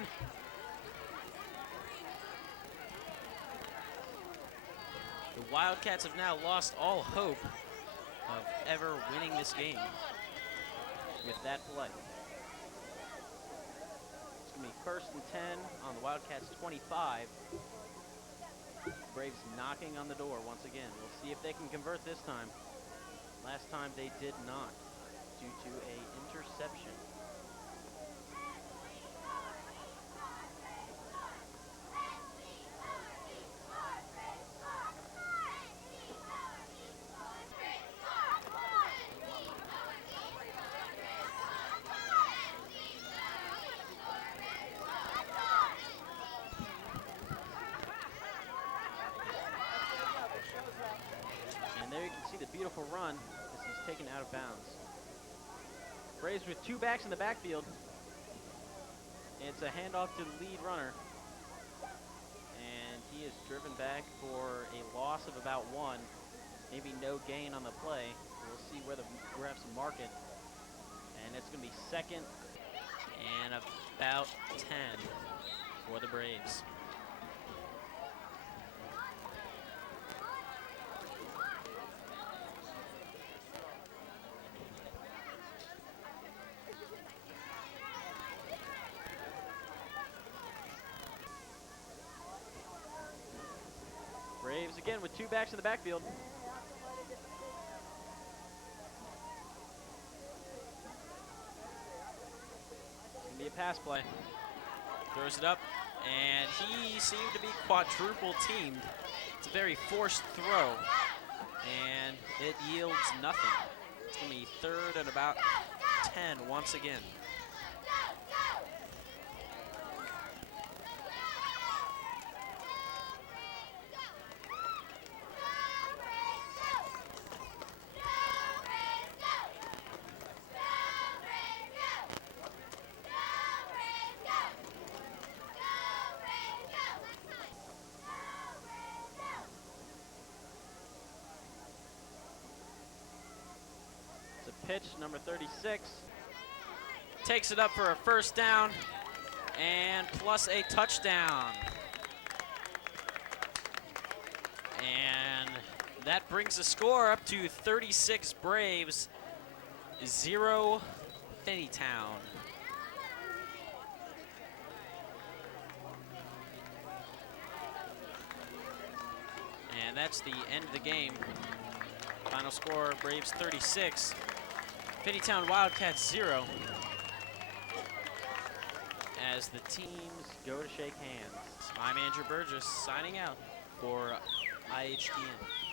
The Wildcats have now lost all hope of ever winning this game with that play. It's going to be 1st and 10 on the Wildcats 25. Braves knocking on the door once again. We'll see if they can convert this time. Last time they did not due to an interception. And there you can see the beautiful run as he's taken out of bounds. Braves with 2 backs in the backfield. It's a handoff to the lead runner. And he is driven back for a loss of about 1. Maybe no gain on the play. We'll see where the refs mark it. And it's going to be 2nd and about 10 for the Braves. Braves again with 2 backs in the backfield. It's going to be a pass play. Throws it up, and he seemed to be quadruple teamed. It's a very forced throw, and it yields nothing. It's going to be 3rd and about 10 once again. Pitch number 36. Takes it up for a 1st down and plus a touchdown. And that brings the score up to 36 Braves, 0 Finneytown. And that's the end of the game. Final score, Braves 36. Finneytown Wildcats 0, as the teams go to shake hands. I'm Andrew Burgess signing out for IHTN.